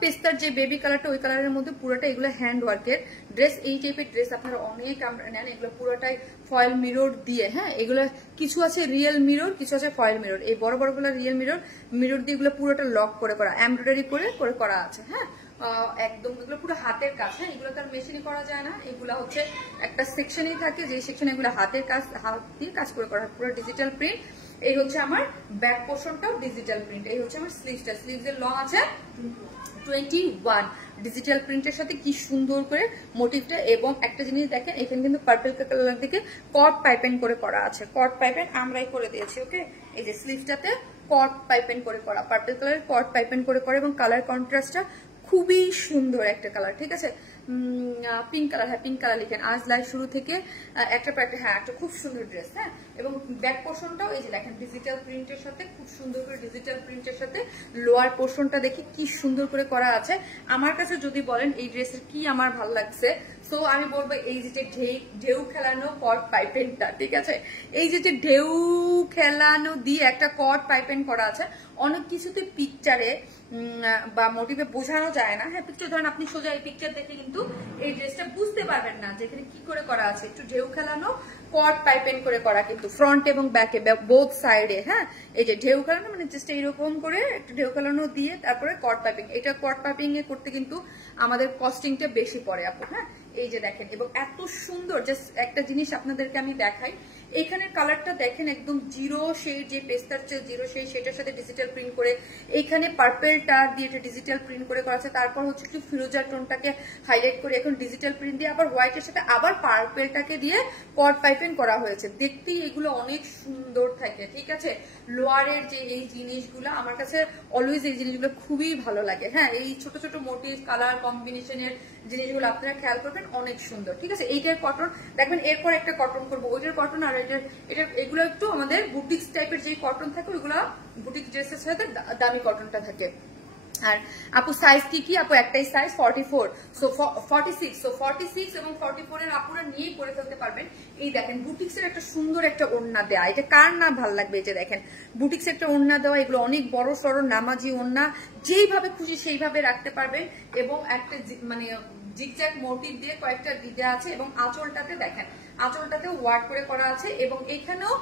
পেস্তার যে বেবি কালারটা, ওই কালারের মধ্যে পুরোটা। এগুলো হ্যান্ড ওয়ার্কের ড্রেস। এই টাইপের ড্রেস আপনারা অনেক নেন। এগুলো পুরোটাই ফয়েল মিরর দিয়ে। হ্যাঁ, এগুলো কিছু আছে রিয়েল মিরর, কিছু আছে ফয়েল মিরর। এই বড় বড়গুলো রিয়েল মিরর দিয়ে এগুলো পুরোটা লক করে করা, এমব্রয়ডারি করে করা আছে। হ্যাঁ, একদম এগুলো পুরো হাতের কাজ। হ্যাঁ, এগুলো তার মেশিনে করা যায় না, এগুলো হচ্ছে একটা সেকশনেই থাকে, যে সেকশনে এগুলো হাতের কাজ, হাত দিয়ে কাজ করে করা, পুরো ডিজিটাল প্রিন্ট। এই হচ্ছে আমার ব্যাক পোর্শনটাও ডিজিটাল প্রিন্ট। এই হচ্ছে আমার স্লিভসটা, স্লিভসের লং আছে 21 ডিজিটাল প্রিন্টের সাথে কি সুন্দর করে মোটিভটা। এবং একটা জিনিস দেখেন, এখানে কিন্তু পার্পল কালার দিকে কট পাইপেন করে করা আছে, কট পাইপেন আমরাই করে দিয়েছি। ওকে, এই যে স্লিভসটাতে কট পাইপেন করে করা, পার্পল কালারের কট পাইপেন করে করা, এবং কালার কন্ট্রাস্টটা খুবই সুন্দর একটা কালার। ঠিক আছে, পিঙ্ক কালার, হ্যাঁ পিঙ্ক কালার লিখেন। আজ লাইভ শুরু থেকে একটা পর একটা, হ্যাঁ একটা খুব সুন্দর ড্রেস। হ্যাঁ, এবং ব্যাক পোর্শনটাও এই যে দেখেন ডিজিটাল প্রিন্টের সাথে, খুব সুন্দর করে ডিজিটাল প্রিন্টের সাথে লোয়ার পোর্শনটা দেখি কি সুন্দর করে করা আছে। আমার কাছে যদি বলেন এই ড্রেসের কি আমার ভালো লাগছে, সো আমি বলবো এই যে ঢেউ খেলানো কট পাইপেনটা। ঠিক আছে, এই যে ঢেউ খেলানো দিয়ে একটা কট পাইপেন করা আছে। অনেক কিছুতে পিকচারে বা মোটিভে বোঝানো যায় না। হ্যাঁ, পিকচার ধরেন আপনি সোজা এই পিকচার দেখে কিন্তু এই ড্রেসটা বুঝতে পারবেন না যেখানে কি করে করা আছে। একটু ঢেউ খেলানো কট পাইপেন করে করা, কিন্তু ফ্রন্ট এবং ব্যাকে বোথ সাইডে। হ্যাঁ, এই যে ঢেউ খেলানো মানে জাস্ট এইরকম করে একটু ঢেউ খেলানো দিয়ে তারপরে কট পাইপিং। এটা কট পাইপিং এ করতে কিন্তু আমাদের কস্টিংটা বেশি পড়ে আপু। হ্যাঁ, এই যে দেখেন, এবং এত সুন্দর। জাস্ট একটা জিনিস আপনাদেরকে আমি দেখাই, এখানের কালারটা দেখেন একদম জিরো শেড, যে পেস্তার জিরো শেড সেটার সাথে ডিজিটাল প্রিন্ট করে, এখানে পার্পেলটা দিয়ে ডিজিটাল প্রিন্ট করে করা আছে। তারপর হচ্ছে একটু ফিরোজা টোনটাকে হাইলাইট করে এখন ডিজিটাল প্রিন্ট দিয়ে আবার হোয়াইটের সাথে আবার পার্পেলটাকে দিয়ে কট পাইপেন করা হয়েছে। দেখতেই এগুলো অনেক সুন্দর থাকে। ঠিক আছে, লোয়ারের যে এই জিনিসগুলো আমার কাছে অলওয়েজ এই জিনিসগুলো খুবই ভালো লাগে। হ্যাঁ, এই ছোট ছোট মোটিভ কালার কম্বিনেশনের জিনিসগুলো আপনারা খেয়াল করবেন, অনেক সুন্দর। ঠিক আছে, এইটার কটন দেখবেন, এরপর একটা কটন করবো, ওইটার কটন আর এগুলো একটু আমাদের বুটিক্স টাইপের যে কটন থাকে ওইগুলো বুটিক ড্রেসের সাথে দামি কটনটা থাকে। আর আপু সাইজ কি কি? আপু একটাই সাইজ 44, সো 46, সো 46 এবং 44 এর আপুরা নিয়েই পরে ফেলতে পারবেন। এই দেখেন বুটিক্স এর একটা সুন্দর একটা ওড়না দেয়া, এটা কার না ভাল লাগবে? এই যে দেখেন বুটিক্স একটা ওড়না দেওয়া, এগুলো অনেক বড় সড়ো নামাজি ওড়না, যেইভাবে খুশি সেইভাবে রাখতে পারবেন। এবং একটা মানে জিগজ্যাগ মোটিভ দিয়ে কয়েকটা দিতে আছে, এবং আঁচলটাতে দেখেন আঁচলটাতে ওয়ার্ক করে করা আছে, এবং এখানেও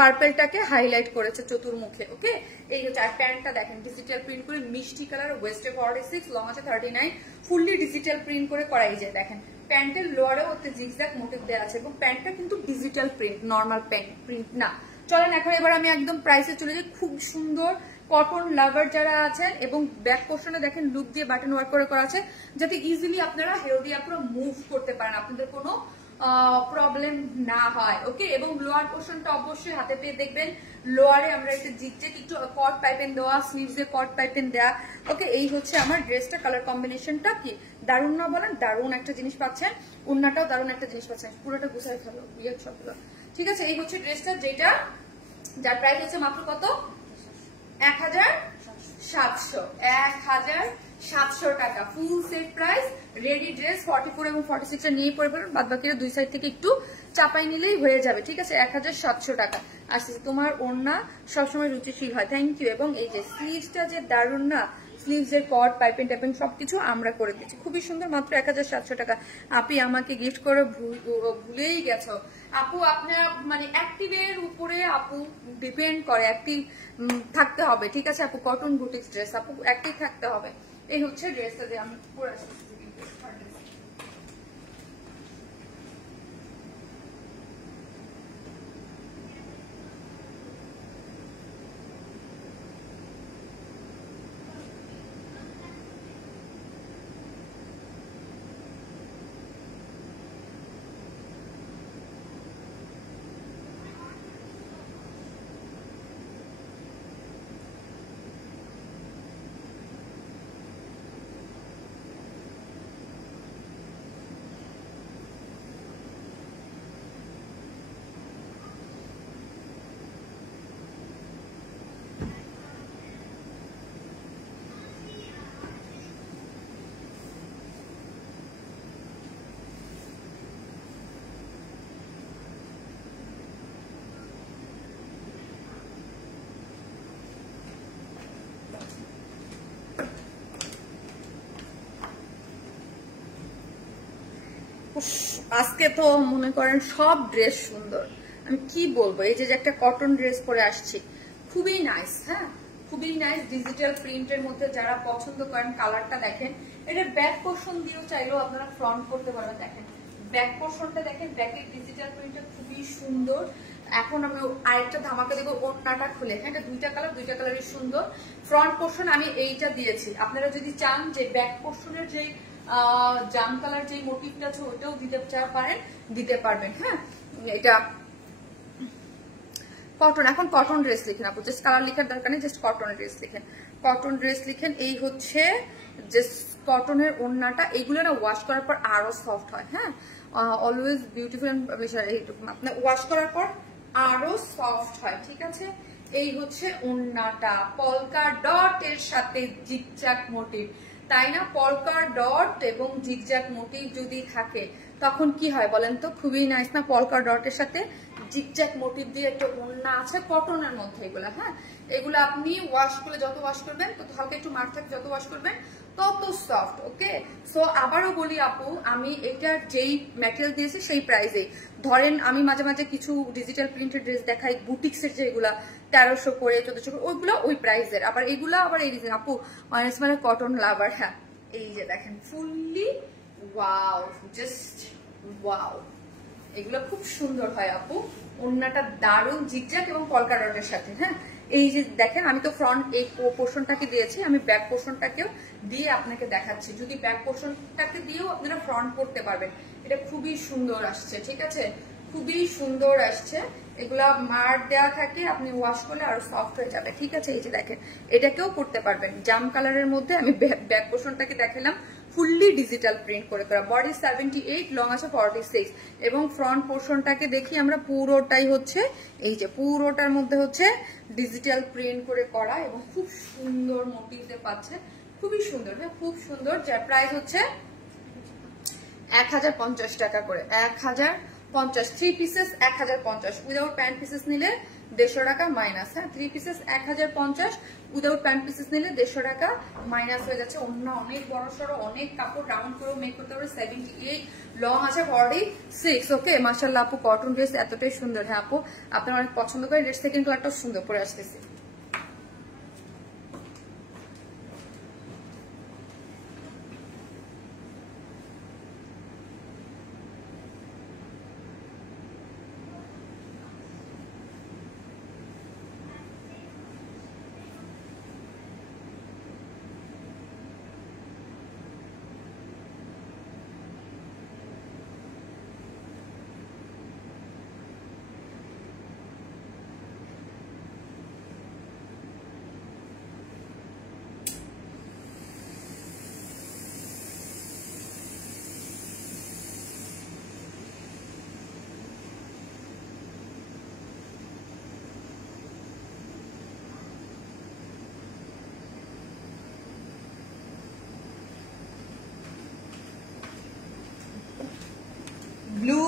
পার্পেলটাকে হাইলাইট করেছে চতুর্মুখে। ওকে, এই হচ্ছে। আর প্যান্টটা দেখেন ডিজিটাল প্রিন্ট করে মিষ্টি কালার, ওয়েস্টে 46, লং আছে 39, ফুললি ডিজিটাল প্রিন্ট করে করা। এই যে দেখেন প্যান্টের লোয়ারেও হচ্ছে জিগজ্যাগ মোটিভ দেওয়া আছে, এবং প্যান্টটা কিন্তু ডিজিটাল প্রিন্ট, নর্মাল প্রিন্ট না। চলেন এখন এবার আমি একদম প্রাইসে চলে যাই। খুব সুন্দর কটন লাভার যারা আছেন, এবং ব্যাক পোর্শনে দেখেন লুপ দিয়ে বাটন ওয়ার্ক করে করা আছে, যাতে ইজিলি আপনারা হেলদি আপনারা মুভ করতে পারেন, আপনাদের কোনো প্রবলেম না হয়। ওকে, এবং লোয়ার পোর্শনটা অবশ্যই হাতে পেয়ে দেখবেন লোয়ারে আমরা একটা জিগজ্যাগ একটু কট পাইপেন দেওয়া, স্লিভসে কট পাইপেন দেওয়া। ওকে, এই হচ্ছে আমার ড্রেসটা। কালার কম্বিনেশনটা কি দারুণ না বলেন? দারুণ একটা জিনিস পাচ্ছেন, ওড়নাটাও দারুণ একটা জিনিস পাচ্ছেন, পুরোটা গুছাই ফেলো বিয়ের সবগুলো। ঠিক আছে, এই হচ্ছে ড্রেসটা, যেটা যার প্রাইস হচ্ছে মাত্র কত? 1700 টাকা full set price. Ready dress 44 এবং 46 এর নিয়ে পড়ে ফেলুন, বাদ বাকিরা দুই সাইড থেকে একটু চাপাই নিলেই হয়ে যাবে। ঠিক আছে, 1700 টাকা আসছে। তোমার ওড়না সবসময় রুচিশীল হয়, থ্যাংক ইউ। এবং এই যে স্লিভসটা যে দারুণ না, স্লিভসের কট পাইপিং টাইপিং সবকিছু আমরা করে দিচ্ছি, খুবই সুন্দর, মাত্র 1700 টাকা। আপনি আমাকে গিফট করে ভুলেই গেছো আপু। আপনার মানে অ্যাক্টিভের উপরে আপু ডিপেন্ড করে, অ্যাক্টিভ থাকতে হবে। ঠিক আছে আপু, কটন বুটিক্স ড্রেস আপু অ্যাক্টিভ থাকতে হবে। এই হচ্ছে ড্রেসটা যে আমি পরে আসছি। আজকে তো মনে করেন সব ড্রেস সুন্দর, আমি কি বলবো। এই যে একটা কটন ড্রেস পরে আসছি, খুবই নাইস। হ্যাঁ, খুবই নাইস ডিজিটাল প্রিন্টের মধ্যে যারা পছন্দ করেন। কালারটা দেখেন, এটা ব্যাক পোর্শন দিয়েও চাইলেও আপনারা ফ্রন্ট করতে পারবেন। দেখেন ব্যাক পোর্শনটা দেখেন, ব্যাকের ডিজিটাল প্রিন্টটা খুবই সুন্দর। এখন আমি আরেকটা ধামাকা দেবো, ওড়নাটা খুলে। হ্যাঁ, এটা দুইটা কালারই সুন্দর। ফ্রন্ট পোর্শন আমি এইটা দিয়েছি। আপনারা যদি চান যে ব্যাক পোর্শনের যে জাম কালার যে মোটিভটা আছে ওইটাও দিতে পারেন, দিতে পারবেন। হ্যাঁ, এটা কটন। এখন কটন ড্রেস লিখেন আপু, জাস্ট কালার লেখার দরকার নেই, জাস্ট কটন ড্রেস লিখেন, কটন ড্রেস লিখেন। এই হচ্ছে জাস্ট কটনের ওড়নাটা। এইগুলো না ওয়াশ করার পর আরো সফট হয়। হ্যাঁ, অলওয়েজ বিউটিফুল আপনার ওয়াশ করার পর আরো সফট হয়। ঠিক আছে, এই হচ্ছে ওড়নাটা, পলকা ডট এর সাথে জিগজ্যাগ মোটিভ, তাই না? পলকা ডট এবং জিগজ্যাগ মোটিভ যদি থাকে তখন কি হয় বলেন তো? খুবই নাইস না? পলকা ডটের সাথে জিগজ্যাগ মোটিভ দিয়ে একটা ওড়না আছে কটনের মধ্যে। এগুলা, হ্যাঁ, এগুলো আপনি ওয়াশ করলে যত ওয়াশ করবেন তত হালকা একটু মার থাকে, যত ওয়াশ করবেন তত সফট। ওকে, সো আবারও বলি আপু, আমি এটার যেই ম্যাটেরিয়াল দিয়েছি সেই প্রাইসেই। ধরেন আমি মাঝে মাঝে কিছু ডিজিটাল প্রিন্টেড ড্রেস দেখাই, বুটিক্সের যেগুলা 1300 করে 1400 করে, ওইগুলো ওই প্রাইসের। আবার এগুলা আবার এই ডিজাইন আপু মানে কটন লাভার। হ্যাঁ, এই যে দেখেন ফুললি ওয়াও, জাস্ট ওয়াও, এগুলো খুব সুন্দর হয় আপু। ওড়নাটা দারুণ জিগজ্যাগ এবং পলকা ডটের সাথে। হ্যাঁ, এই যে দেখেন আমি তো ফ্রন্ট এই পোর্শনটাকে দিয়েছি, আমি ব্যাক পোর্শনটাকেও দিয়ে আপনাকে দেখাচ্ছি। যদি ব্যাক পোর্শনটাকে দিয়েও আপনারা ফ্রন্ট করতে পারবেন, এটা খুবই সুন্দর আসছে। ঠিক আছে, খুবই সুন্দর আসছে। এগুলা মার দেওয়া থাকে, আপনি ওয়াশ করলে আরো সফট হয়ে যাবে। ঠিক আছে, এই যে দেখেন এটাকেও করতে পারবেন জাম কালারের মধ্যে। আমি ব্যাক পোর্শনটাকে দেখালাম ফুললি ডিজিটাল প্রিন্ট করে করা, বডি 78, লং আছে 46, এবং ফ্রন্ট পোর্শনটাকে দেখি আমরা, পুরোটাই হচ্ছে এই যে পুরোটার মধ্যে হচ্ছে ডিজিটাল প্রিন্ট করে করা এবং খুব সুন্দর মোটিভে পাচ্ছে, খুবই সুন্দর। হ্যাঁ, খুব সুন্দর। যার প্রাইস হচ্ছে 1050 টাকা করে, 1050। 3 পিসেস 1050, উইদাউট প্যান্ট পিসেস নিলে 150 টাকা মাইনাস। হ্যাঁ, 3 পিসেস 1050, উইদাউট প্যান্ট পিসেস নিলে 150 টাকা মাইনাস হয়ে যাচ্ছে। অন্য অনেক বড় সড়ো, অনেক কাপড়, রাউন্ড করে মেক করতে পারে। 78, লং আছে 46। ওকে, মাশাআল্লাহ আপু, কটন ড্রেস এতটাই সুন্দর। হ্যাঁ আপু, আপনার অনেক পছন্দ করে ড্রেস থেকে কিন্তু একটা সুন্দর করে আসতেছে। ব্লু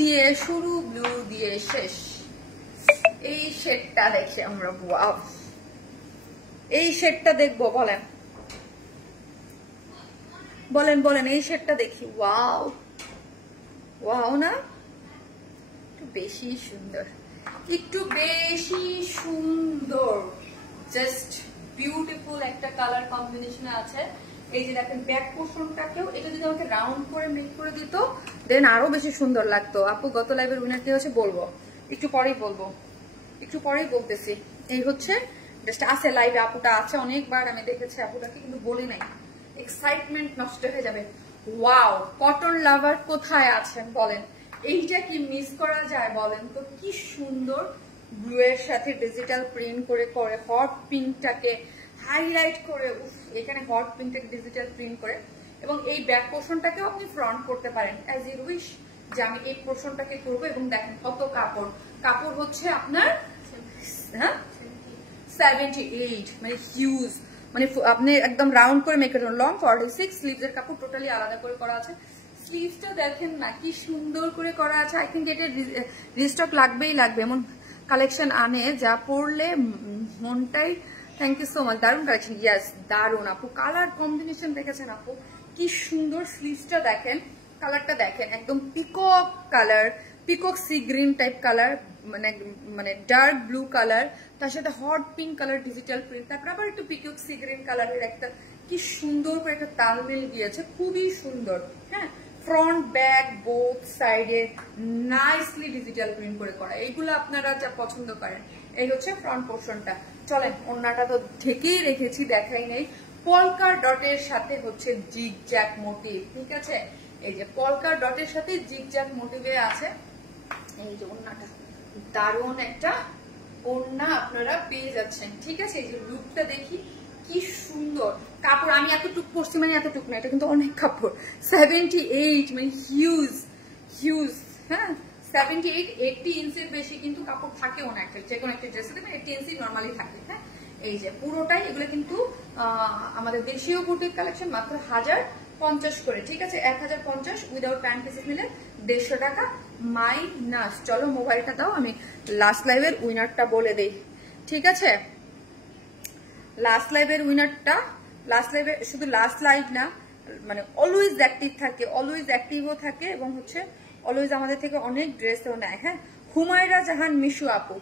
দিয়ে শুরু, ব্লু দিয়ে শেষ। এই শেডটা দেখি আমরা, ওয়াও, এই শেডটা দেখবো। বলেন বলেন বলেন, এই শেডটা দেখি। ওয়াও, ওয়াও না? একটু বেশি সুন্দর, একটু বেশি সুন্দর, জাস্ট বিউটিফুল একটা কালার কম্বিনেশন আছে। এই যে দেখেন ব্যাক পোর্শনটাকেও এটা যদি আমাকে রাউন্ড করে মেক করে দিত দেন আরো বেশি সুন্দর লাগতো। আপু গত লাইভের উইনার কে হচ্ছে বলবো, একটু পরেই বলবো, একটু পরেই বলতেছি। এই হচ্ছে জাস্ট আছে লাইভে, আপুটা আছে অনেকবার, আমি দেখেছি আপুটাকে, কিন্তু বলি নাই, এক্সাইটমেন্ট নষ্ট হয়ে যাবে। ওয়াও, কটন লাভার কোথায় আছেন বলেন? এইটা কি মিস করা যায় বলেন তো? কি সুন্দর ব্লু এর সাথে ডিজিটাল প্রিন্ট করে করে হট পিঙ্কটাকে হাইলাইট করে, এখানে হট পিঙ্কটাকে ডিজিটাল প্রিন্ট করে, এবং এই ব্যাক পোর্শনটাকেও আপনি ফ্রন্ট করতে পারেন অ্যাজ ইউ উইশ, যে আমি এই পোর্শনটাকে করবো। এবং দেখেন কত কাপড়, কাপড় হচ্ছে আপনার 78, মানে হিউজ, মানে আপনি একদম রাউন্ড করে মেক করতে। লং 46, স্লিভস এর কাপড় টোটালি আলাদা করে করা আছে। স্লিভসটা দেখেন না কি সুন্দর করে করা আছে। আই থিঙ্ক এটা রিস্টক লাগবেই লাগবে, এমন কালেকশন আনে যা পরলে মনটাই। থ্যাংক ইউ সো মাচ, দারুন কালেকশন। ইয়াস, দারুন আপু, কালার কম্বিনেশন দেখেছেন আপু কি সুন্দর। স্লিভসটা দেখেন, কালারটা দেখেন, একদম peacock colour, peacock sea green type colour, মানে ডার্ক ব্লু কালার, তার সাথে hot pink colour digital print, তারপর আবার একটু পিকক সি গ্রিন কালারের একটা কি সুন্দর করে একটা তালমেল গিয়েছে, খুবই সুন্দর। হ্যাঁ, ফ্রন্ট ব্যাক বোথ সাইডে নাইসলি ডিজিটাল প্রিন্ট করে করা, এইগুলো আপনারা যা পছন্দ করেন। এই হচ্ছে ফ্রন্ট পোর্শনটা। চলেন, ওড়নাটা তো ঢেকেই রেখেছি, দেখাই নেই। পলকা ডটের সাথে হচ্ছে জিগজ্যাগ মোটিভ, ঠিক আছে? এই যে পলকা ডটের সাথে জিগজ্যাগ মোটিভে আছে। এই যে ওড়নাটা দারুণ একটা ওড়না আপনারা পেয়ে যাচ্ছেন, ঠিক আছে? এই যে লুকটা দেখি কি সুন্দর কাপড়। আমি এতটুক পরছি, মানে এতটুক না, এটা কিন্তু অনেক কাপড়। 78 মানে হিউজ হিউজ, হ্যাঁ 78-80 ইঞ্চের বেশি কিন্তু কাপড় থাকেও না একটা, যে কোনো একটা ড্রেসে দেখবেন 80 ইঞ্চি নর্মালি থাকে। হ্যাঁ, এই যে পুরোটাই এগুলো কিন্তু আমাদের দেশীয় বুটিক কালেকশন, মাত্র 1050 করে, ঠিক আছে? 1050 উইদাউট প্যান্ট পিসেস নিলে 150 টাকা মাইনাস। চলো মোবাইলটা দাও, আমি লাস্ট লাইভের উইনারটা বলে দেই, ঠিক আছে? লাস্ট লাইভের উইনারটা, লাস্ট লাইভে শুধু লাস্ট লাইভ না, মানে অলওয়েজ অ্যাক্টিভ থাকে, অলওয়েজ অ্যাক্টিভও থাকে এবং হচ্ছে অলওয়েজ আমাদের থেকে অনেক ড্রেসও নেয়। হ্যাঁ, হুমায়রা জাহান মিশু আপু,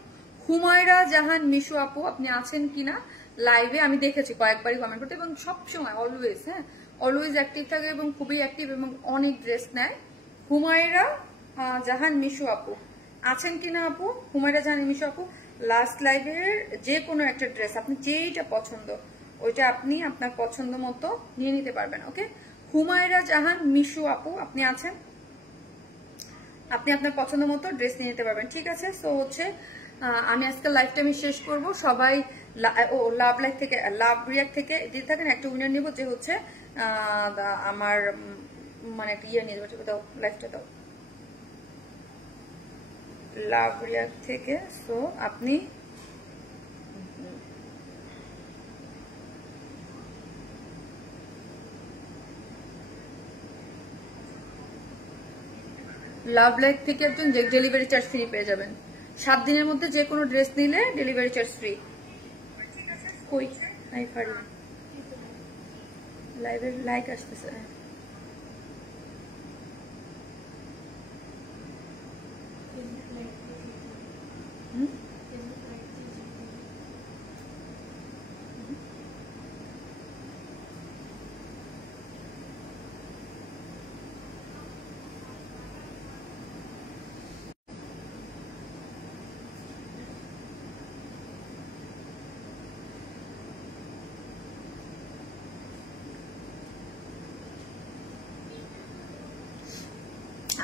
হুমায়রা জাহান মিশু আপু আপনি আছেন কিনা লাইভে? আমি দেখেছি কয়েকবারই কমেন্ট করতে, এবং সবসময় অলওয়েজ, হ্যাঁ অলওয়েজ অ্যাক্টিভ থাকে এবং খুবই অ্যাক্টিভ এবং অনেক ড্রেস নেয়। হুমায়রা জাহান মিশু আপু আছেন কিনা আপু? হুমায়রা জাহান মিশু আপু, লাস্ট লাইভের যে কোনো একটা ড্রেস আপনি যেইটা পছন্দ ওইটা আপনি আপনার পছন্দ মতো নিয়ে নিতে পারবেন। ওকে, হুমায়রা জাহান মিশু আপু আপনি আছেন, আপনি আপনার পছন্দ মতো ড্রেস নিয়ে নিতে পারবেন, ঠিক আছে? সো হচ্ছে আমি আজকে লাইভটা আমি শেষ করব। সবাই লাভ লাইভ থেকে, লাভ রিয়াক্ট থেকে দিতে থাকেন, একটা উইনার নিব যে হচ্ছে আমার মানে একটা ইয়ে নিয়ে যাবো। দাও লাইভটা দাও, লাভ রিয়াক্ট থেকে। সো আপনি লাভ লাইভ থেকে একজন ডেলিভারি চার্জ ফ্রি পেয়ে যাবেন। 7 দিনের মধ্যে যে কোনো ড্রেস নিলে ডেলিভারি চার্জ ফ্রি। কই নাই পারি, লাইভের লাইক আসতেছে।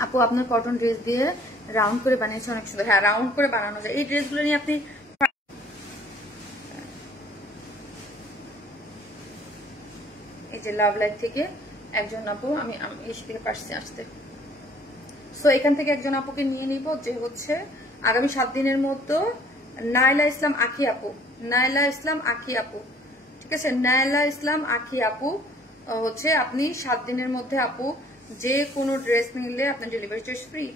আপু আপনার কটন ড্রেস দিয়ে রাউন্ড করে বানিয়েছে, অনেক সুন্দর। হ্যাঁ, রাউন্ড করে বানানো যায় এই ড্রেসগুলো নিয়ে। আপনি এই যে লাভ লাইফ থেকে একজন আপু, আমি এসে থেকে পারছি আসতে। সো এখান থেকে একজন আপুকে নিয়ে নিব যে হচ্ছে আগামী 7 দিনের মধ্যে নাইলা ইসলাম আখি আপু, নাইলা ইসলাম আখি আপু, ঠিক আছে? নাইলা ইসলাম আখি আপু হচ্ছে আপনি 7 দিনের মধ্যে আপু যে কোনো ড্রেস নিলে আপনার ডেলিভারি চার্জ ফ্রি।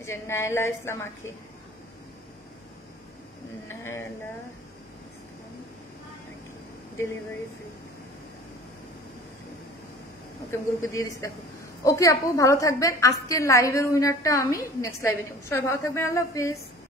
এই যে নাইলা ইসলাম আখি, নাইলা ইসলাম আখি, ডেলিভারি ফ্রি। ওকে, আমি গ্রুপে দিয়ে দিচ্ছি, দেখো। ওকে আপু, ভালো থাকবেন। আজকের লাইভের উইনারটা আমি নেক্সট লাইভে নেব। সবাই ভালো থাকবেন, আল্লাহ হাফেজ।